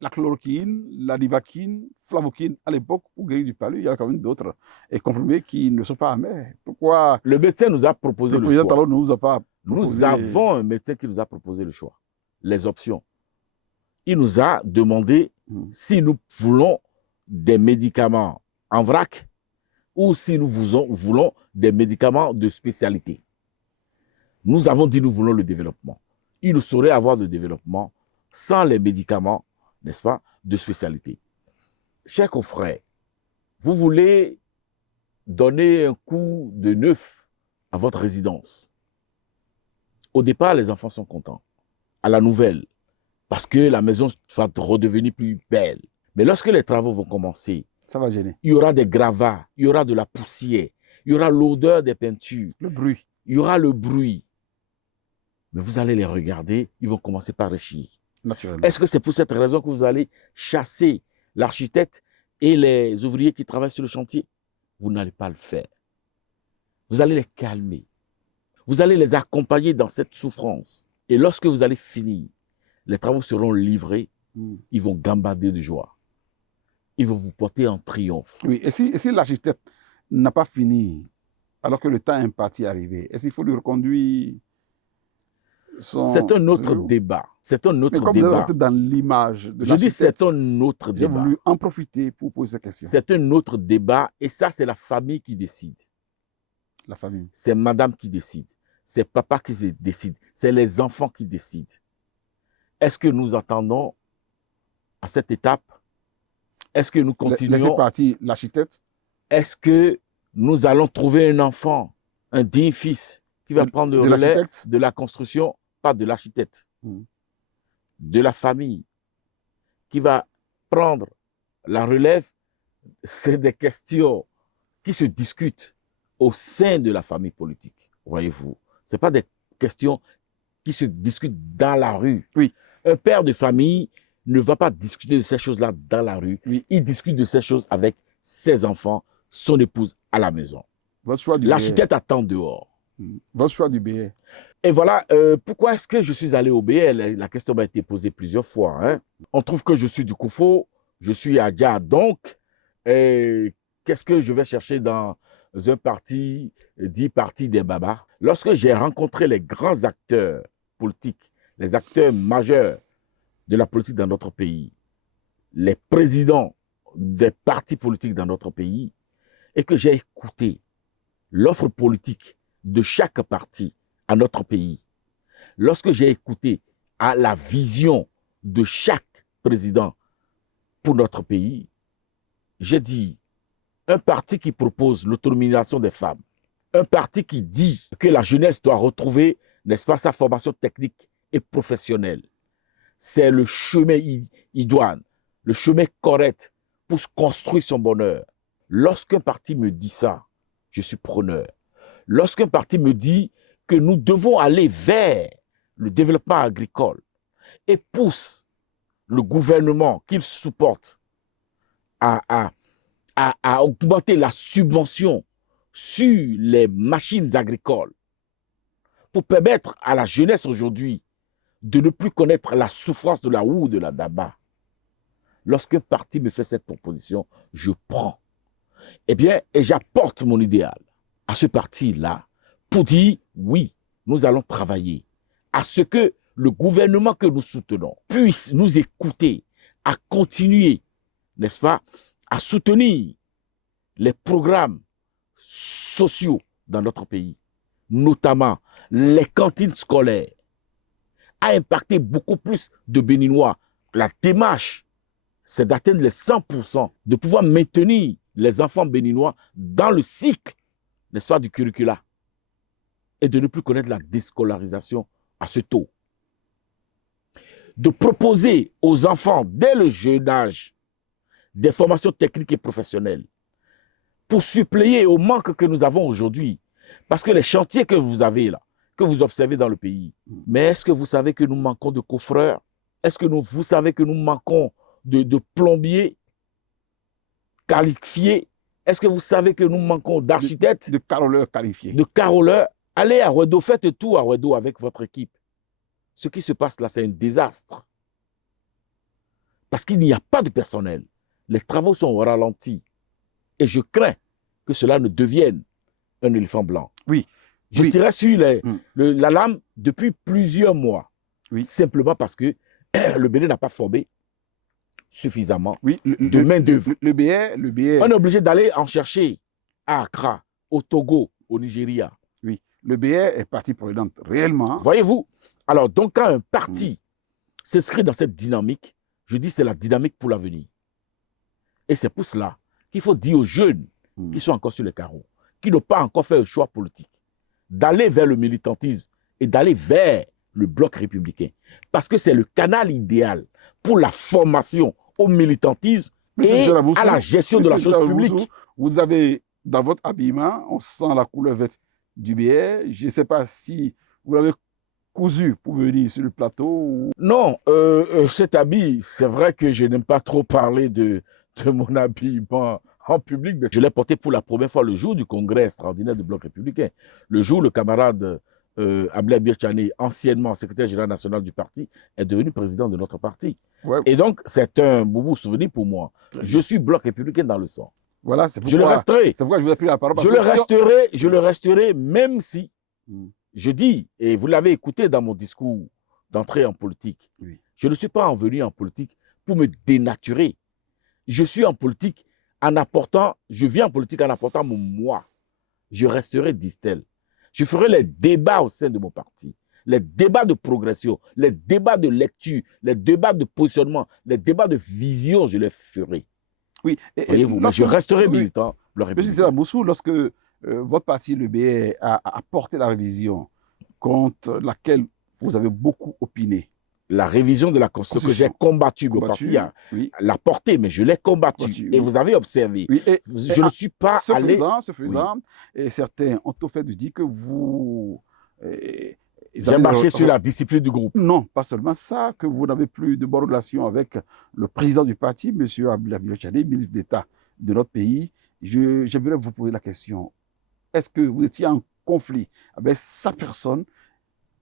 la chloroquine, la livaquine, flavoquine à l'époque pour guérir du palu. Il y a quand même d'autres comprimés qui ne sont pas amers. Pourquoi le médecin nous a proposé le le président choix? Talon ne nous a pas proposé... Nous avons un médecin qui nous a proposé le choix, les options. Il nous a demandé si nous voulons des médicaments en vrac ou si nous voulons des médicaments de spécialité. Nous avons dit nous voulons le développement. Il ne saurait avoir de développement sans les médicaments, n'est-ce pas, de spécialité. Chers confrères, vous voulez donner un coup de neuf à votre résidence. Au départ, les enfants sont contents à la nouvelle parce que la maison va redevenir plus belle. Mais lorsque les travaux vont commencer, ça va gêner. Il y aura des gravats, il y aura de la poussière, il y aura l'odeur des peintures, le bruit. Il y aura le bruit. Mais vous allez les regarder, ils vont commencer par réchir. Naturellement. Est-ce que c'est pour cette raison que vous allez chasser l'architecte et les ouvriers qui travaillent sur le chantier? Vous n'allez pas le faire. Vous allez les calmer. Vous allez les accompagner dans cette souffrance. Et lorsque vous allez finir, les travaux seront livrés, ils vont gambader de joie. Ils vont vous porter en triomphe. Oui, et si l'architecte n'a pas fini, alors que le temps imparti est arrivé, est-ce qu'il faut lui reconduire C'est un autre débat. C'est un autre comme débat. Vous êtes dans l'image de Je dis c'est un autre débat. J'ai voulu en profiter pour poser cette question. C'est un autre débat et ça, c'est la famille qui décide. La famille. C'est madame qui décide. C'est papa qui décide. C'est les enfants qui décident. Est-ce que nous attendons à cette étape? Est-ce que nous continuons? Laissez partir l'architecte. Est-ce que nous allons trouver un enfant, un digne fils, qui va prendre le relais de la construction, pas de l'architecte, de la famille, qui va prendre la relève? C'est des questions qui se discutent au sein de la famille politique, voyez-vous. Ce n'est pas des questions qui se discutent dans la rue. Oui. Un père de famille ne va pas discuter de ces choses-là dans la rue. Oui. Il discute de ces choses avec ses enfants, son épouse à la maison. L'architecte attend dehors. Votre choix du BR. Et voilà, pourquoi est-ce que je suis allé au BR? La question m'a été posée plusieurs fois. Hein. On trouve que je suis du Koufo, je suis à Dia, donc, qu'est-ce que je vais chercher dans un parti, dit parti des Babas? Lorsque j'ai rencontré les grands acteurs politiques, les acteurs majeurs de la politique dans notre pays, les présidents des partis politiques dans notre pays, et que j'ai écouté l'offre politique de chaque parti à notre pays, lorsque j'ai écouté à la vision de chaque président pour notre pays, j'ai dit, un parti qui propose l'autonomisation des femmes, un parti qui dit que la jeunesse doit retrouver, n'est-ce pas, sa formation technique et professionnelle, c'est le chemin idoine, le chemin correct pour se construire son bonheur. Lorsqu'un parti me dit ça, je suis preneur. Lorsqu'un parti me dit que nous devons aller vers le développement agricole et pousse le gouvernement qu'il supporte à augmenter la subvention sur les machines agricoles pour permettre à la jeunesse aujourd'hui de ne plus connaître la souffrance de la houe ou de la daba. Lorsqu'un parti me fait cette proposition, je prends. Eh bien, et j'apporte mon idéal à ce parti-là pour dire, oui, nous allons travailler à ce que le gouvernement que nous soutenons puisse nous écouter, à continuer, n'est-ce pas, à soutenir les programmes sociaux dans notre pays, notamment les cantines scolaires, à impacter beaucoup plus de Béninois. La démarche, c'est d'atteindre les 100%, de pouvoir maintenir les enfants béninois dans le cycle, n'est-ce pas, du curricula, et de ne plus connaître la déscolarisation à ce taux. De proposer aux enfants, dès le jeune âge, des formations techniques et professionnelles pour suppléer au manque que nous avons aujourd'hui. Parce que les chantiers que vous avez là, que vous observez dans le pays, mais est-ce que vous savez que nous manquons de coffreurs? Est-ce que vous savez que nous manquons de plombiers qualifiés? Est-ce que vous savez que nous manquons d'architectes? De caroleurs qualifiés. De caroleurs. Allez à Ouedo, faites tout à Ouedo avec votre équipe. Ce qui se passe là, c'est un désastre. Parce qu'il n'y a pas de personnel. Les travaux sont ralentis. Et je crains que cela ne devienne un éléphant blanc. Oui. Je dirais sur la lame depuis plusieurs mois. Oui. Simplement parce que le Bénin n'a pas formé suffisamment Oui, de main-d'œuvre. Le BR. On est obligé d'aller en chercher à Accra, au Togo, au Nigeria. Oui, le BR est partie prenante réellement. Voyez-vous? Alors, donc, quand un parti s'inscrit dans cette dynamique, je dis c'est la dynamique pour l'avenir. Et c'est pour cela qu'il faut dire aux jeunes qui sont encore sur les carreaux, qui n'ont pas encore fait un choix politique, d'aller vers le militantisme et d'aller vers le bloc républicain. Parce que c'est le canal idéal pour la formation au militantisme et à la gestion de la chose publique. Vous avez, dans votre habillement, on sent la couleur verte du BR. Je ne sais pas si vous l'avez cousu pour venir sur le plateau. Ou... Non, cet habit, c'est vrai que je n'aime pas trop parler de mon habillement en public. Mais je l'ai porté pour la première fois le jour du congrès extraordinaire du Bloc républicain. Le jour où le camarade Ablaye Biachane, anciennement secrétaire général national du parti, est devenu président de notre parti. Ouais. Et donc, c'est un boubou souvenir pour moi. Je suis Bloc républicain dans le sang. Voilà, c'est pourquoi je le resterai. C'est pourquoi je vous ai pris la parole. Je le resterai même si, je dis, et vous l'avez écouté dans mon discours d'entrée en politique, je ne suis pas venu en politique pour me dénaturer. Je suis en politique en apportant, je viens en politique en apportant mon moi. Je resterai, disent-elles. Je ferai les débats au sein de mon parti, les débats de progression, les débats de lecture, les débats de positionnement, les débats de vision, je les ferai. Oui. Voyez-vous, mais je resterai militant. Monsieur Sela Moussou, lorsque votre parti, le BR, a porté la révision contre laquelle vous avez beaucoup opiné. La révision de la Constitution que j'ai combattue, le parti l'a portée, mais je l'ai combattue. Et vous avez observé, je ne suis pas allé... Ce faisant, et certains ont au fait de dire que vous... J'ai marché sur la discipline du groupe. Non, pas seulement ça, que vous n'avez plus de bonne relation avec le président du parti, M. Ablaye Biachane, ministre d'État de notre pays. J'aimerais vous poser la question. Est-ce que vous étiez en conflit avec sa personne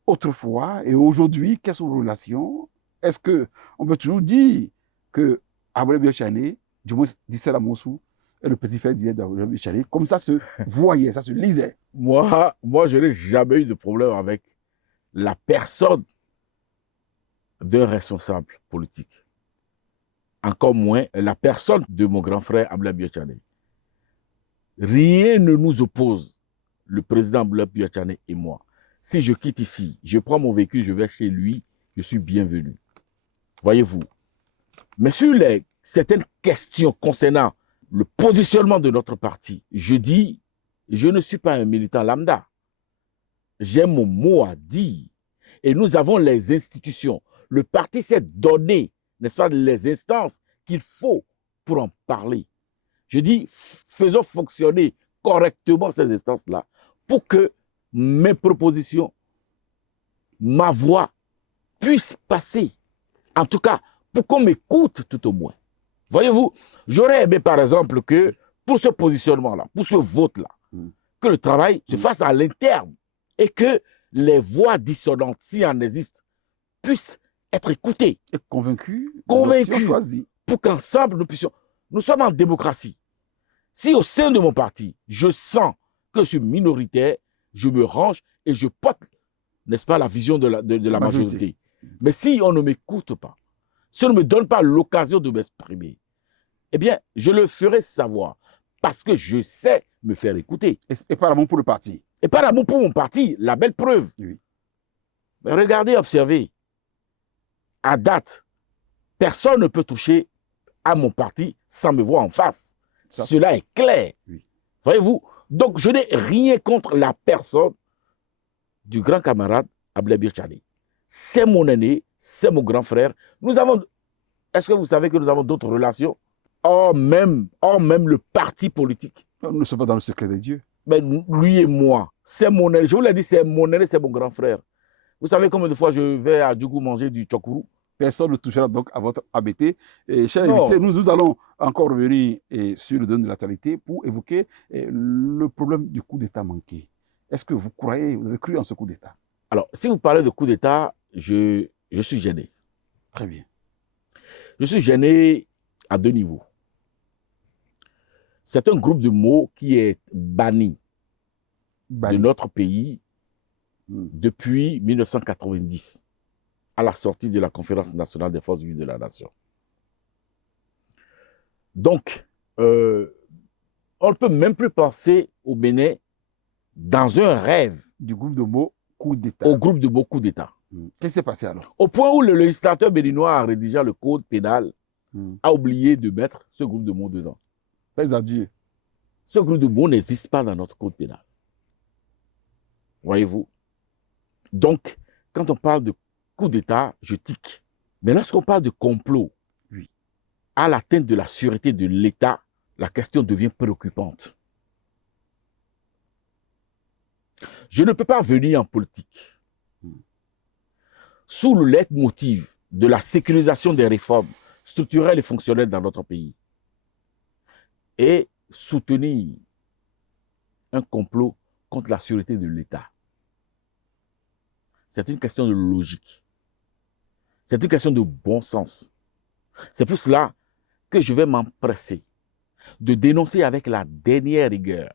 autrefois et aujourd'hui? Quelles sont vos relations? Est-ce qu'on peut toujours dire que Ablaye Biachane, du moins Sela Moussou, est le petit frère d'Ablaye Biachane, comme ça se voyait, ça se lisait? Moi, je n'ai jamais eu de problème avec la personne d'un responsable politique. Encore moins la personne de mon grand frère Ablaye Biachane. Rien ne nous oppose, le président Ablaye Biachane et moi. Si je quitte ici, je prends mon véhicule, je vais chez lui, je suis bienvenu. Voyez-vous. Mais sur certaines questions concernant le positionnement de notre parti, je dis, je ne suis pas un militant lambda. J'ai mon mot à dire. Et nous avons les institutions. Le parti s'est donné, n'est-ce pas, les instances qu'il faut pour en parler. Je dis, faisons fonctionner correctement ces instances-là pour que mes propositions, ma voix puisse passer. En tout cas, pour qu'on m'écoute tout au moins. Voyez-vous, j'aurais aimé par exemple que pour ce positionnement-là, pour ce vote-là, que le travail se fasse à l'interne et que les voix dissonantes, s'il en existe, puissent être écoutées. Et convaincu, choisi. Pour qu'ensemble nous puissions. Nous sommes en démocratie. Si au sein de mon parti, je sens que je suis minoritaire, je me range et je porte, n'est-ce pas, la vision de la majorité. Mais si on ne m'écoute pas, si on ne me donne pas l'occasion de m'exprimer, eh bien, je le ferai savoir parce que je sais me faire écouter. Et par amour pour le parti. Et par amour pour mon parti, la belle preuve. Oui. Mais regardez, observez. À date, personne ne peut toucher à mon parti sans me voir en face. Cela est clair. Oui. Voyez-vous? Donc, je n'ai rien contre la personne du grand camarade Ablaye Birchali. C'est mon aîné, c'est mon grand frère. Nous avons... Est-ce que vous savez que nous avons d'autres relations? Hors même le parti politique. Nous ne sommes pas dans le secret de Dieu. Mais lui et moi, c'est mon aîné. Je vous l'ai dit, c'est mon aîné, c'est mon grand frère. Vous savez combien de fois je vais à Djougou manger du tchokourou? Personne ne touchera donc à votre ABT. Et chers invités, nous allons encore revenir sur le domaine de l'actualité pour évoquer le problème du coup d'État manqué. Est-ce que vous avez cru en ce coup d'État? Alors, si vous parlez de coup d'État, je suis gêné. Très bien. Je suis gêné à deux niveaux. C'est un groupe de mots qui est banni de notre pays depuis 1990. À la sortie de la Conférence nationale des forces vives de la nation. Donc, on ne peut même plus penser au Bénin dans un rêve. Du groupe de mots coup d'État. Au groupe de mots coup d'État. Qu'est-ce qui s'est passé alors? Au point où le législateur béninois, en rédigeant le code pénal, a oublié de mettre ce groupe de mots dedans. Fais adieu. Ce groupe de mots n'existe pas dans notre code pénal. Voyez-vous? Donc, quand on parle de coup d'État, je tique. Mais lorsqu'on parle de complot, oui, à l'atteinte de la sûreté de l'État, la question devient préoccupante. Je ne peux pas venir en politique sous le leitmotiv de la sécurisation des réformes structurelles et fonctionnelles dans notre pays et soutenir un complot contre la sûreté de l'État. C'est une question de logique. C'est une question de bon sens. C'est pour cela que je vais m'empresser de dénoncer avec la dernière rigueur.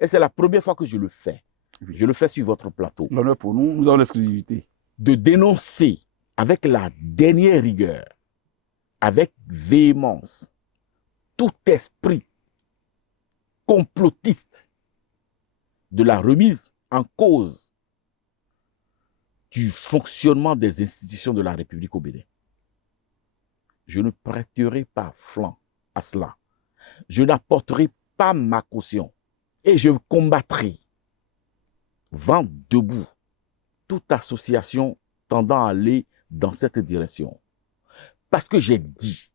Et c'est la première fois que je le fais. Je le fais sur votre plateau. L'honneur pour nous, nous avons l'exclusivité. De dénoncer avec la dernière rigueur, avec véhémence, tout esprit complotiste de la remise en cause du fonctionnement des institutions de la République au Bénin. Je ne prêterai pas flanc à cela. Je n'apporterai pas ma caution. Et je combattrai, vent debout, toute association tendant à aller dans cette direction. Parce que j'ai dit,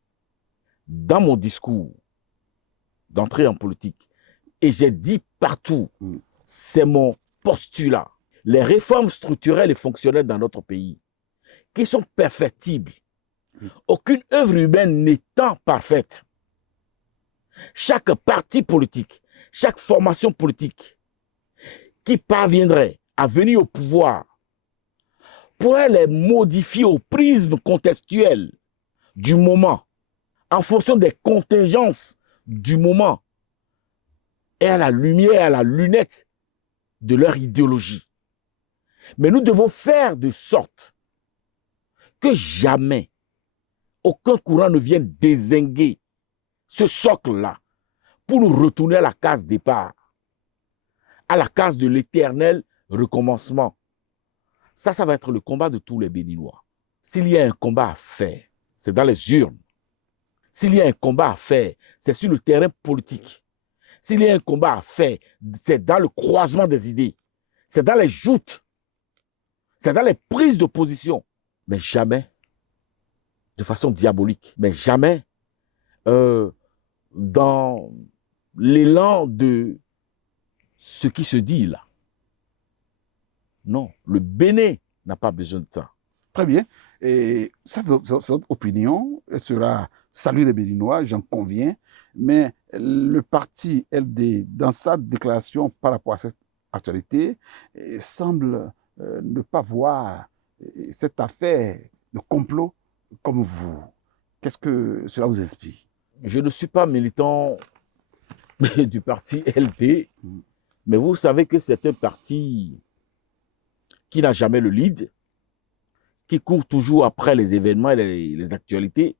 dans mon discours d'entrée en politique, et j'ai dit partout, c'est mon postulat, les réformes structurelles et fonctionnelles dans notre pays, qui sont perfectibles, aucune œuvre humaine n'étant parfaite. Chaque parti politique, chaque formation politique qui parviendrait à venir au pouvoir pourrait les modifier au prisme contextuel du moment, en fonction des contingences du moment et à la lumière, à la lunette de leur idéologie. Mais nous devons faire de sorte que jamais aucun courant ne vienne dézinguer ce socle-là pour nous retourner à la case départ, à la case de l'éternel recommencement. Ça va être le combat de tous les Béninois. S'il y a un combat à faire, c'est dans les urnes. S'il y a un combat à faire, c'est sur le terrain politique. S'il y a un combat à faire, c'est dans le croisement des idées. C'est dans les joutes. C'est dans les prises de position. Mais jamais de façon diabolique. Mais jamais dans l'élan de ce qui se dit là. Non, le Bénin n'a pas besoin de ça. Très bien. Et cette opinion sera saluée des Béninois, j'en conviens. Mais le parti LD, dans sa déclaration par rapport à cette actualité, semble ne pas voir cette affaire de complot comme vous. Qu'est-ce que cela vous explique? Je ne suis pas militant du parti LD, mais vous savez que c'est un parti qui n'a jamais le lead, qui court toujours après les événements et les actualités.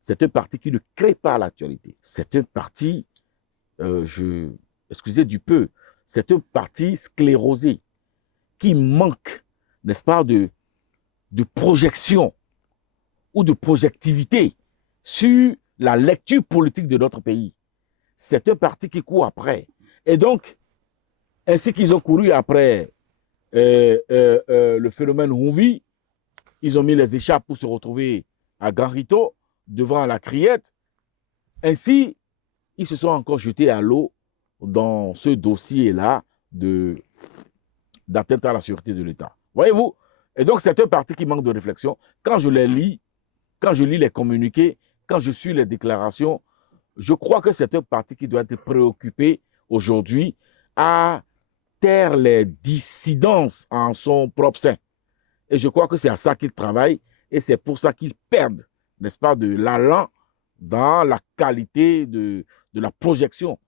C'est un parti qui ne crée pas l'actualité. C'est un parti, excusez du peu, c'est un parti sclérosé qui manque, n'est-ce pas, de projection ou de projectivité sur la lecture politique de notre pays. C'est un parti qui court après. Et donc, ainsi qu'ils ont couru après le phénomène Humvi, ils ont mis les écharpes pour se retrouver à Grand Rito, devant la criette. Ainsi, ils se sont encore jetés à l'eau dans ce dossier-là d'atteinte à la sûreté de l'État. Voyez-vous? Et donc, c'est un parti qui manque de réflexion. Quand je les lis, quand je lis les communiqués, quand je suis les déclarations, je crois que c'est un parti qui doit être préoccupé aujourd'hui à taire les dissidences en son propre sein. Et je crois que c'est à ça qu'ils travaillent et c'est pour ça qu'ils perdent, n'est-ce pas, de l'allant dans la qualité de la projection,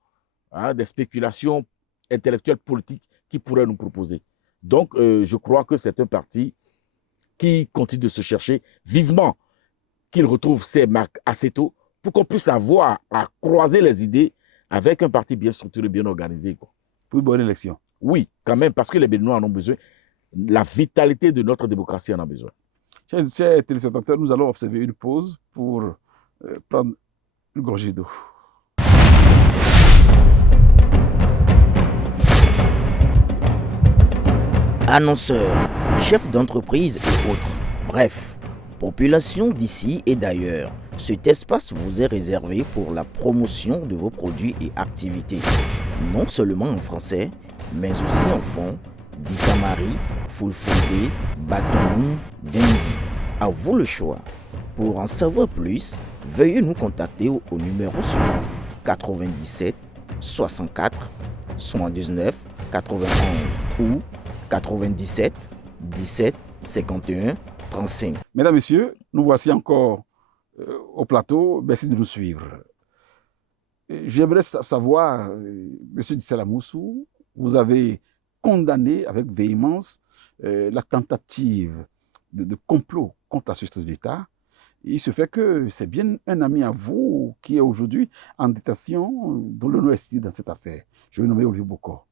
des spéculations intellectuelles politiques qu'ils pourraient nous proposer. Donc, je crois que c'est un parti qui continue de se chercher vivement, qu'il retrouve ses marques assez tôt pour qu'on puisse avoir à croiser les idées avec un parti bien structuré, bien organisé, quoi. Pour une bonne élection. Oui, quand même, parce que les Béninois en ont besoin. La vitalité de notre démocratie en a besoin. Chers téléspectateurs, nous allons observer une pause pour prendre une gorgée d'eau. Annonceurs, chefs d'entreprise et autres. Bref, population d'ici et d'ailleurs. Cet espace vous est réservé pour la promotion de vos produits et activités. Non seulement en français, mais aussi en fond, Dikamari, Fulfulde, Batoum, Dendi. À vous le choix. Pour en savoir plus, veuillez nous contacter au numéro suivant 97 64 79 91 ou 97 17 51 35. Mesdames, Messieurs, nous voici encore au plateau. Merci de nous suivre. J'aimerais savoir, Monsieur Dissela Moussou, vous avez condamné avec véhémence la tentative de complot contre la société de l'État. Il se fait que c'est bien un ami à vous qui est aujourd'hui en détention dans l'ONUST dans cette affaire. Je vais nommer Olivier Bokor.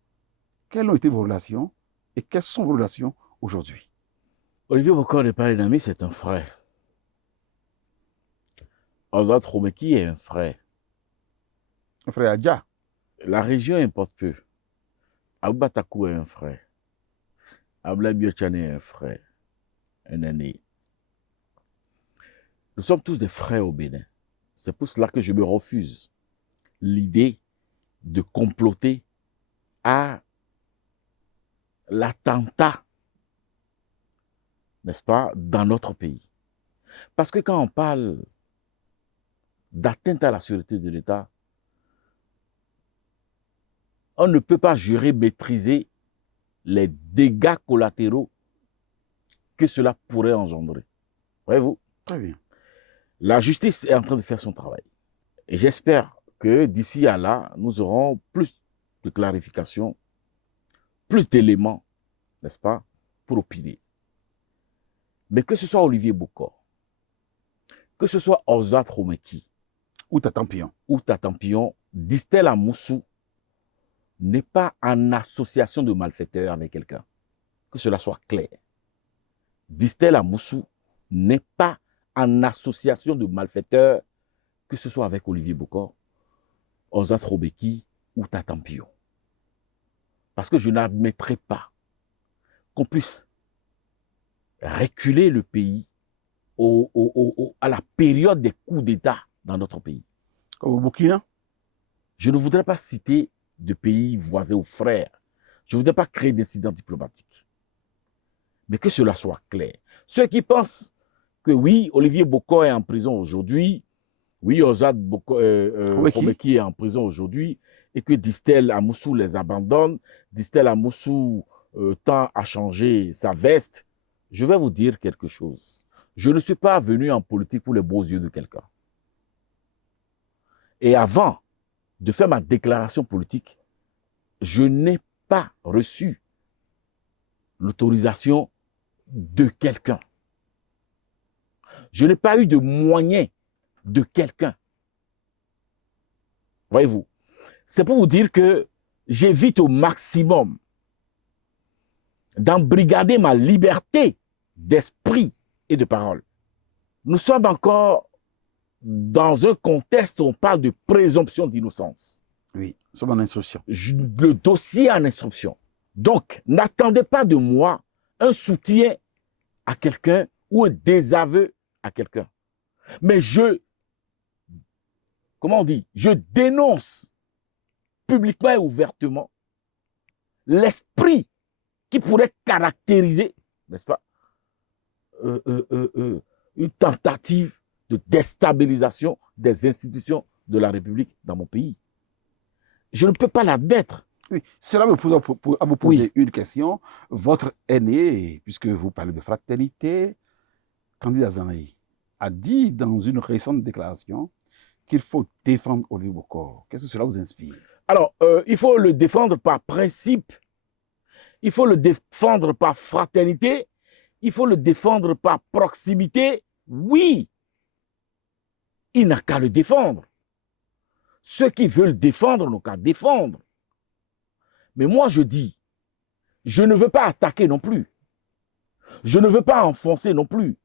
Quelles ont été vos relations et quelles sont vos relations aujourd'hui? Olivier Bokor n'est pas un ami, c'est un frère. Oswald Tromeki est un frère. Un frère Adja. La région importe peu. Abatakou est un frère. Abla Biochane est un frère. Un aîné. Nous sommes tous des frères au Bénin. C'est pour cela que je me refuse l'idée de comploter à l'attentat, n'est-ce pas, dans notre pays. Parce que quand on parle d'atteinte à la sûreté de l'État, on ne peut pas jurer maîtriser les dégâts collatéraux que cela pourrait engendrer. Voyez-vous? Très bien. La justice est en train de faire son travail. Et j'espère que d'ici à là, nous aurons plus de clarifications, plus d'éléments, n'est-ce pas, pour opiner. Mais que ce soit Olivier Bokor, que ce soit Oswald Tromeki, ou Tatampion, Distella Moussou n'est pas en association de malfaiteurs avec quelqu'un. Que cela soit clair. Distella Moussou n'est pas en association de malfaiteurs, que ce soit avec Olivier Bokor, Oswald Tromeki ou Tatampion. Parce que je n'admettrai pas qu'on puisse reculer le pays à la période des coups d'État dans notre pays. Comme au Burkina? Je ne voudrais pas citer de pays voisins ou frères. Je ne voudrais pas créer d'incidents diplomatiques. Mais que cela soit clair. Ceux qui pensent que oui, Olivier Bokor est en prison aujourd'hui, oui, Ozad Promeki est en prison aujourd'hui, et que Distel Amoussou les abandonne, Distel Amoussou tend à changer sa veste, je vais vous dire quelque chose. Je ne suis pas venu en politique pour les beaux yeux de quelqu'un. Et avant de faire ma déclaration politique, je n'ai pas reçu l'autorisation de quelqu'un. Je n'ai pas eu de moyens de quelqu'un. Voyez-vous, c'est pour vous dire que j'évite au maximum d'embrigader ma liberté d'esprit et de parole. Nous sommes encore dans un contexte où on parle de présomption d'innocence. Oui, nous sommes en instruction. Le dossier en instruction. Donc, n'attendez pas de moi un soutien à quelqu'un ou un désaveu à quelqu'un. Mais comment on dit, je dénonce publiquement et ouvertement l'esprit qui pourrait caractériser, n'est-ce pas, une tentative de déstabilisation des institutions de la République dans mon pays. Je ne peux pas l'admettre. Oui, cela me pousse à vous poser une question. Votre aîné, puisque vous parlez de fraternité, Candidat Zanaï, a dit dans une récente déclaration qu'il faut défendre Olivier Bokor. Qu'est-ce que cela vous inspire? Alors, il faut le défendre par principe, il faut le défendre par fraternité, il faut le défendre par proximité. Oui, il n'a qu'à le défendre. Ceux qui veulent défendre n'ont qu'à défendre. Mais moi, je dis, je ne veux pas attaquer non plus. Je ne veux pas enfoncer non plus.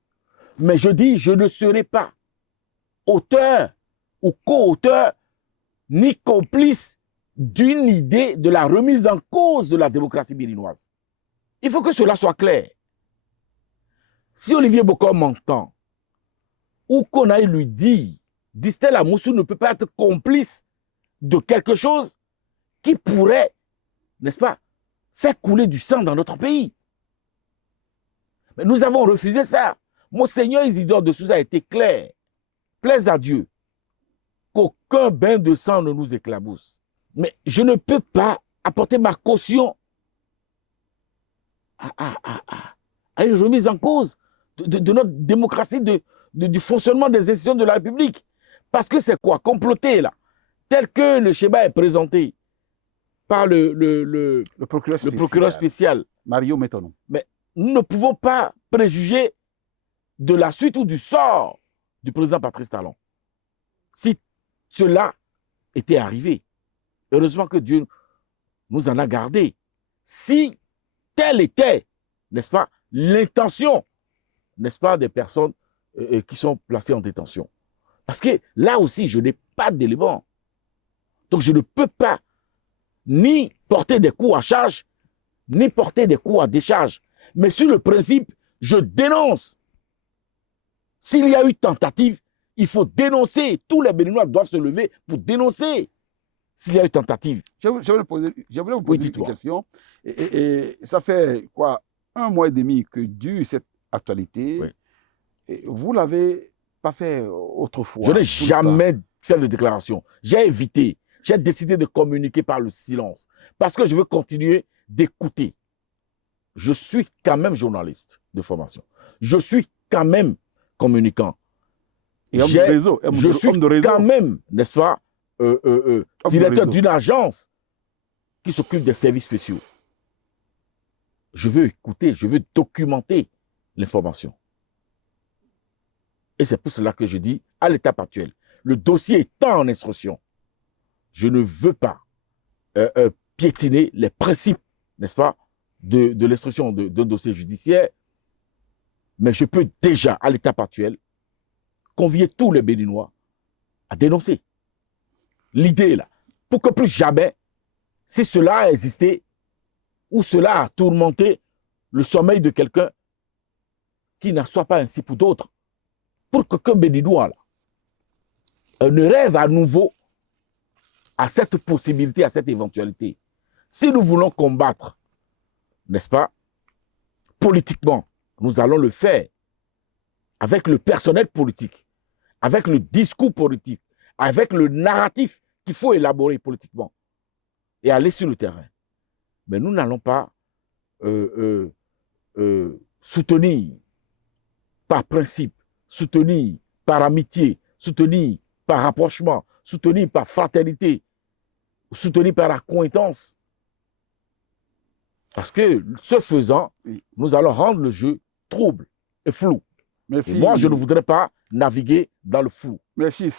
Mais je dis, je ne serai pas auteur ou co-auteur ni complice d'une idée de la remise en cause de la démocratie béninoise. Il faut que cela soit clair. Si Olivier Bokor m'entend, ou qu'on aille lui dire, Distel Amoussou ne peut pas être complice de quelque chose qui pourrait, n'est-ce pas, faire couler du sang dans notre pays. Mais nous avons refusé ça. Monseigneur Isidore de Souza a été clair. Plaise à Dieu qu'aucun bain de sang ne nous éclabousse. Mais je ne peux pas apporter ma caution à une remise en cause de notre démocratie, du fonctionnement des institutions de la République. Parce que c'est quoi? Comploter, là. Tel que le schéma est présenté par le procureur spécial. Mario Metonou. Mais nous ne pouvons pas préjuger de la suite ou du sort du président Patrice Talon. Si cela était arrivé, heureusement que Dieu nous en a gardé. Si telle était, n'est-ce pas, l'intention, n'est-ce pas, des personnes qui sont placées en détention. Parce que là aussi, je n'ai pas d'éléments. Donc, je ne peux pas ni porter des coups à charge, ni porter des coups à décharge. Mais sur le principe, je dénonce. S'il y a eu tentative, il faut dénoncer. Tous les Béninois doivent se lever pour dénoncer s'il y a eu tentative. Je voulais vous poser une question. Et ça fait quoi, 1 mois et demi que dure cette actualité. Oui. Et vous ne l'avez pas fait autrefois. Je n'ai jamais fait de déclaration. J'ai évité. J'ai décidé de communiquer par le silence. Parce que je veux continuer d'écouter. Je suis quand même journaliste de formation. Je suis quand même communicant. Et homme de réseau. Je suis quand même, n'est-ce pas, directeur d'une agence qui s'occupe des services spéciaux. Je veux écouter, je veux documenter l'information. Et c'est pour cela que je dis, à l'étape actuelle, le dossier étant en instruction, je ne veux pas piétiner les principes, n'est-ce pas, de l'instruction d'un dossier judiciaire, mais je peux déjà, à l'étape actuelle, convier tous les Béninois à dénoncer. L'idée là, pour que plus jamais, si cela a existé, ou cela a tourmenté le sommeil de quelqu'un, qui n'en soit pas ainsi pour d'autres, pour que Béninois là, ne rêve à nouveau à cette possibilité, à cette éventualité. Si nous voulons combattre, n'est-ce pas, politiquement, nous allons le faire avec le personnel politique, avec le discours politique, avec le narratif qu'il faut élaborer politiquement et aller sur le terrain. Mais nous n'allons pas soutenir par principe, soutenir par amitié, soutenir par rapprochement, soutenir par fraternité, soutenir par accointance. Parce que, ce faisant, nous allons rendre le jeu trouble et flou. Merci. Et moi, je ne voudrais pas naviguer dans le flou. Merci,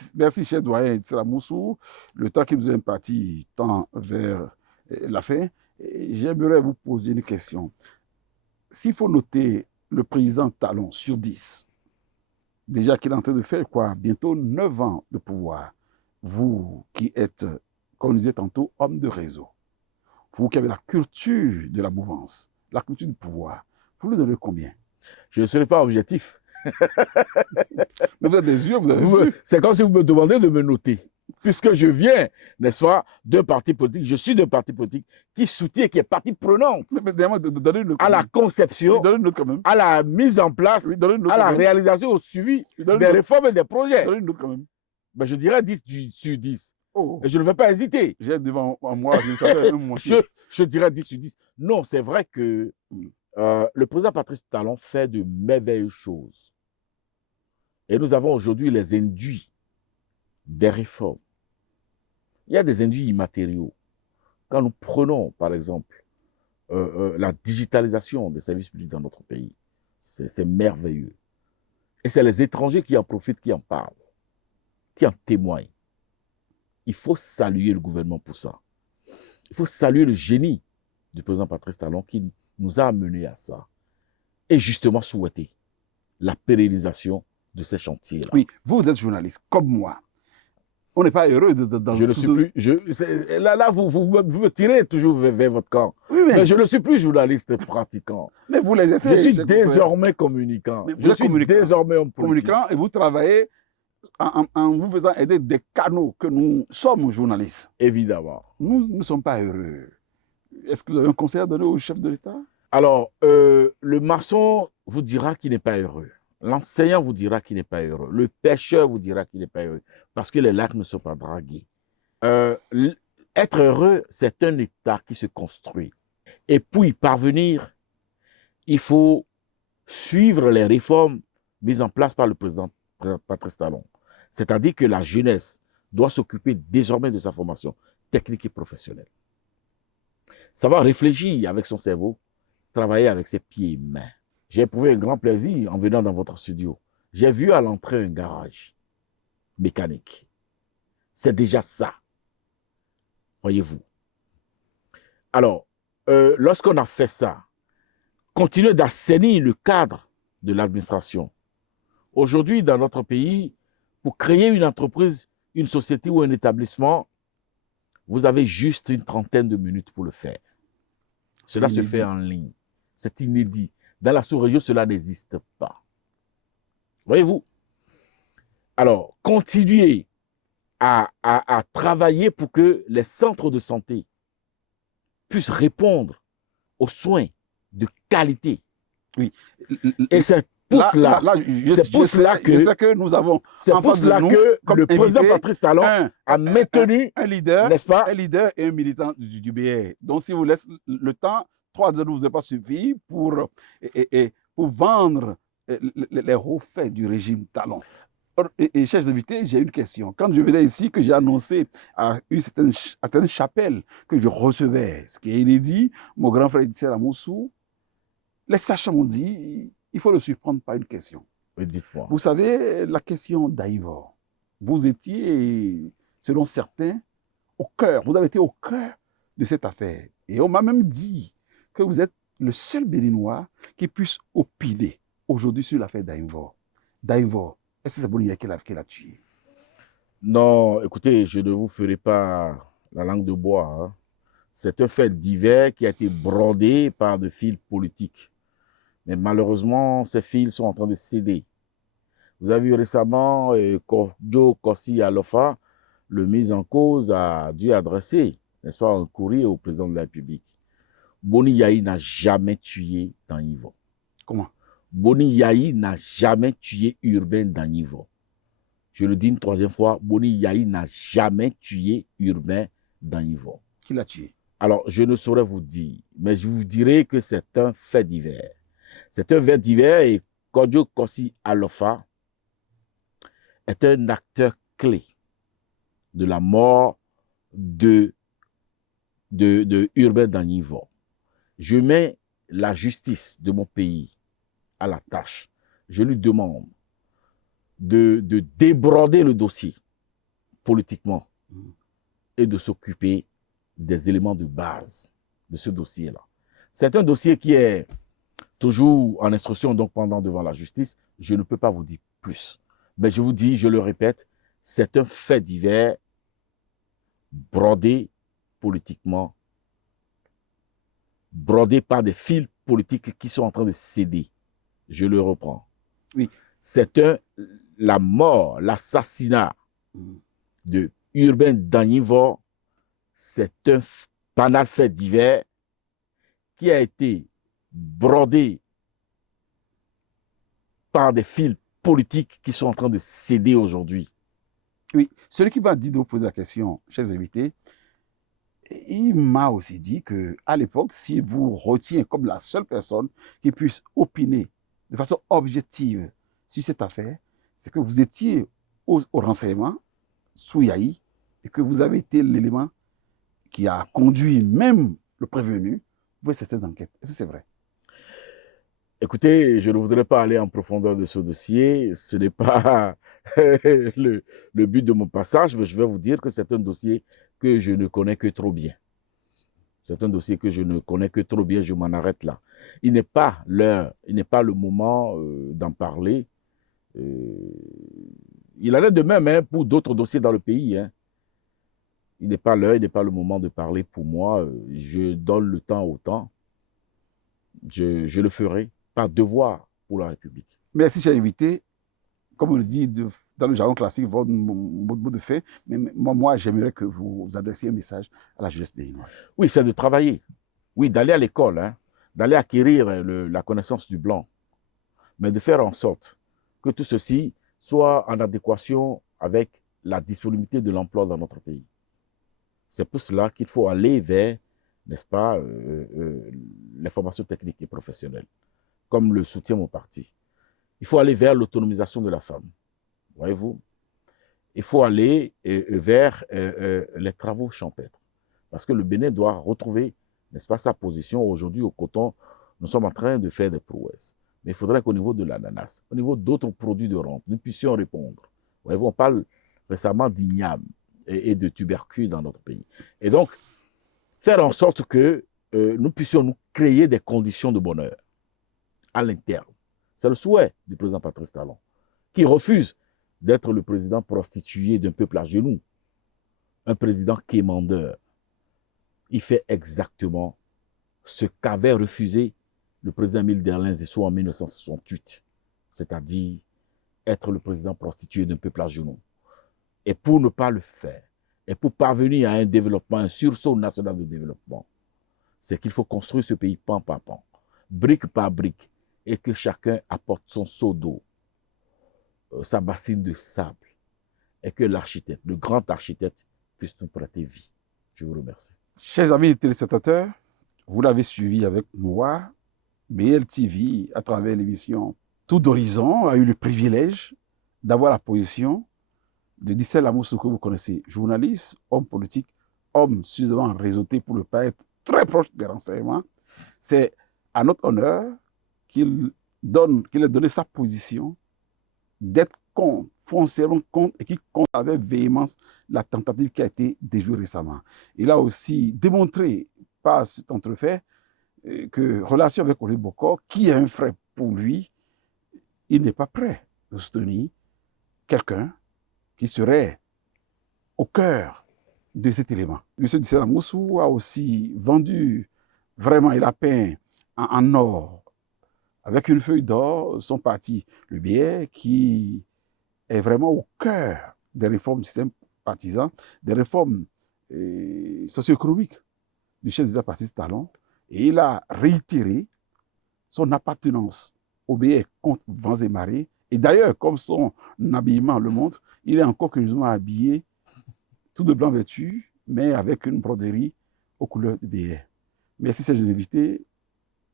cher doyen Idrissa Moussou. Le temps qui nous est imparti tend vers la fin. J'aimerais vous poser une question. S'il faut noter le président Talon sur 10, déjà qu'il est en train de faire quoi? Bientôt 9 ans de pouvoir. Vous qui êtes, comme on disait tantôt, homme de réseau, vous qui avez la culture de la mouvance, la culture du pouvoir, vous lui donnez combien? Je ne serai pas objectif. Mais vous avez des yeux, vous avez vu. C'est comme si vous me demandez de me noter. Puisque je viens, n'est-ce pas, d'un parti politique, je suis d'un parti politique qui soutient, qui est partie prenante à la conception, à la mise en place, à la réalisation, au suivi des réformes et des projets. Ben, je dirais 10 sur 10. Oh. Et je ne vais pas hésiter. J'ai devant moi, je dirais 10 sur 10. Non, c'est vrai que le président Patrice Talon fait de merveilleuses choses. Et nous avons aujourd'hui les induits des réformes. Il y a des induits immatériaux. Quand nous prenons, par exemple, la digitalisation des services publics dans notre pays, c'est merveilleux. Et c'est les étrangers qui en profitent, qui en parlent, qui en témoignent. Il faut saluer le gouvernement pour ça. Il faut saluer le génie du président Patrice Talon qui nous a amenés à ça. Et justement souhaiter la pérennisation de ces chantiers-là. Oui, vous êtes journaliste, comme moi. On n'est pas heureux dans je ne suis plus. Là, vous me tirez toujours vers votre camp. Oui, mais je ne suis plus journaliste pratiquant. Mais vous les essayez. Je suis désormais communicant. Je suis désormais homme politique. Communicant et vous travaillez en vous faisant aider des canaux que nous sommes journalistes. Évidemment. Nous ne sommes pas heureux. Est-ce que vous avez un conseil à donner au chef de l'État? Alors, le maçon vous dira qu'il n'est pas heureux. L'enseignant vous dira qu'il n'est pas heureux. Le pêcheur vous dira qu'il n'est pas heureux. Parce que les lacs ne sont pas dragués. Être heureux, c'est un état qui se construit. Et pour y parvenir, il faut suivre les réformes mises en place par le président Patrice Talon. C'est-à-dire que la jeunesse doit s'occuper désormais de sa formation technique et professionnelle. Savoir réfléchir avec son cerveau, travailler avec ses pieds et mains. J'ai éprouvé un grand plaisir en venant dans votre studio. J'ai vu à l'entrée un garage mécanique. C'est déjà ça, voyez-vous. Alors, lorsqu'on a fait ça, continuer d'assainir le cadre de l'administration. Aujourd'hui, dans notre pays, pour créer une entreprise, une société ou un établissement, vous avez juste une trentaine de minutes pour le faire. Cela se fait en ligne. C'est inédit. Dans la sous-région, cela n'existe pas. Voyez-vous? Alors, continuez à travailler pour que les centres de santé puissent répondre aux soins de qualité. Oui. Et c'est pour cela que nous avons. C'est pour cela que le président Patrice Talon a maintenu, un leader, n'est-ce pas? Un leader et un militant du BR. Donc, si vous laissez le temps, 3 ans ne vous a pas suffi pour vendre les hauts faits du régime Talon. Et chers invités, j'ai une question. Quand je venais ici, que j'ai annoncé à certaines chapelles que je recevais, ce qui est inédit, mon grand frère Idrissa Moussou, les sachants m'ont dit, il faut le surprendre par une question. Oui, dites-moi. Vous savez, la question d'Aïvor, vous étiez, selon certains, au cœur, vous avez été au cœur de cette affaire. Et on m'a même dit que vous êtes le seul Béninois qui puisse opiner aujourd'hui sur l'affaire d'Aïvor. D'Aïvor, est-ce que c'est Boulia qui l'a tué? Non, écoutez, je ne vous ferai pas la langue de bois. Hein. C'est un fait divers qui a été brodé par des fils politiques. Mais malheureusement, ces fils sont en train de céder. Vous avez vu récemment, Joe Kossi Alofa, le mis en cause, a dû adresser, n'est-ce pas, un courrier au président de la République. Boni Yahi n'a jamais tué dans Yvon. Comment? Boni Yahi n'a jamais tué Urbain Dangivo. Je le dis une troisième fois, Boni Yahi n'a jamais tué Urbain Dangivo. Qui l'a tué? Alors, je ne saurais vous dire, mais je vous dirai que c'est un fait divers. C'est un fait divers et Kodjo Kossi Alofa est un acteur clé de la mort de Urbain Dangivo. Je mets la justice de mon pays à la tâche. Je lui demande de débroder le dossier politiquement et de s'occuper des éléments de base de ce dossier-là. C'est un dossier qui est toujours en instruction, donc pendant devant la justice. Je ne peux pas vous dire plus. Mais je vous dis, je le répète, c'est un fait divers brodé politiquement, brodé par des fils politiques qui sont en train de céder. Je le reprends. Oui. C'est la mort, l'assassinat de Urbain Dangivo, c'est un banal fait divers qui a été brodé par des fils politiques qui sont en train de céder aujourd'hui. Oui, celui qui m'a dit de vous poser la question, chers invités, il m'a aussi dit qu'à l'époque, s'il vous retient comme la seule personne qui puisse opiner de façon objective sur cette affaire, c'est que vous étiez au renseignement sous Yahi et que vous avez été l'élément qui a conduit même le prévenu pour certaines enquêtes. Est-ce que c'est vrai? Écoutez, je ne voudrais pas aller en profondeur de ce dossier. Ce n'est pas le but de mon passage, mais je vais vous dire que c'est un dossier que je ne connais que trop bien. C'est un dossier que je ne connais que trop bien, je m'en arrête là. Il n'est pas l'heure, il n'est pas le moment d'en parler. Il en est de même hein, pour d'autres dossiers dans le pays. Hein. Il n'est pas l'heure, il n'est pas le moment de parler pour moi. Je donne le temps au temps. Je le ferai par devoir pour la République. Merci, cher invité. Comme on le dit dans le jargon classique, votre mot de fait, mais moi j'aimerais que vous adressiez un message à la jeunesse béninoise. Oui, c'est de travailler. Oui, d'aller à l'école, hein, d'aller acquérir la connaissance du blanc, mais de faire en sorte que tout ceci soit en adéquation avec la disponibilité de l'emploi dans notre pays. C'est pour cela qu'il faut aller vers, n'est-ce pas, les formations techniques et professionnelles, comme le soutient mon parti. Il faut aller vers l'autonomisation de la femme, voyez-vous. Il faut aller vers les travaux champêtres, parce que le Bénin doit retrouver, n'est-ce pas, sa position. Aujourd'hui, au coton, nous sommes en train de faire des prouesses. Mais il faudrait qu'au niveau de l'ananas, au niveau d'autres produits de rente, nous puissions répondre. Voyez-vous, on parle récemment d'igname et de tubercules dans notre pays. Et donc, faire en sorte que nous puissions nous créer des conditions de bonheur à l'interne. C'est le souhait du président Patrice Talon, qui refuse d'être le président prostitué d'un peuple à genoux, un président quémandeur. Il fait exactement ce qu'avait refusé le président Émile Derlin Zissou en 1968, c'est-à-dire être le président prostitué d'un peuple à genoux. Et pour ne pas le faire, et pour parvenir à un développement, un sursaut national de développement, c'est qu'il faut construire ce pays pan par pan, brique par brique, et que chacun apporte son seau d'eau, sa bassine de sable, et que l'architecte, le grand architecte, puisse nous prêter vie. Je vous remercie. Chers amis téléspectateurs, vous l'avez suivi avec moi, BLTV, à travers l'émission Tout d'Horizon, a eu le privilège d'avoir la position de Dissel Amoussou, que vous connaissez, journaliste, homme politique, homme suffisamment réseauté pour ne pas être très proche des renseignements. C'est à notre honneur qu'il ait donné sa position, d'être foncièrement contre et qui contre avec véhémence la tentative qui a été déjouée récemment. Il a aussi démontré par cet entrefait que relation avec Olivier Bokor, qui est un frère pour lui, il n'est pas prêt de soutenir quelqu'un qui serait au cœur de cet élément. M. Dissel Amoussou a aussi vendu, vraiment, il a peint en or, avec une feuille d'or, son parti, le BR, qui est vraiment au cœur des réformes du système partisan, des réformes socio-économiques du chef d'État Patrice Talon. Et il a réitéré son appartenance obéir contre vents et marées. Et d'ailleurs, comme son habillement le montre, il est encore curieusement habillé, tout de blanc vêtu, mais avec une broderie aux couleurs de BR. Merci, chers invités,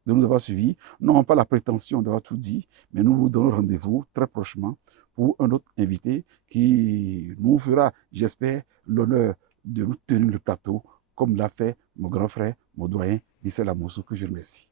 de nous avoir suivis. Nous n'avons pas la prétention d'avoir tout dit, mais nous vous donnons rendez-vous très prochainement pour un autre invité qui nous fera, j'espère, l'honneur de nous tenir le plateau, comme l'a fait mon grand frère, mon doyen, Dissel Amoussou, que je remercie.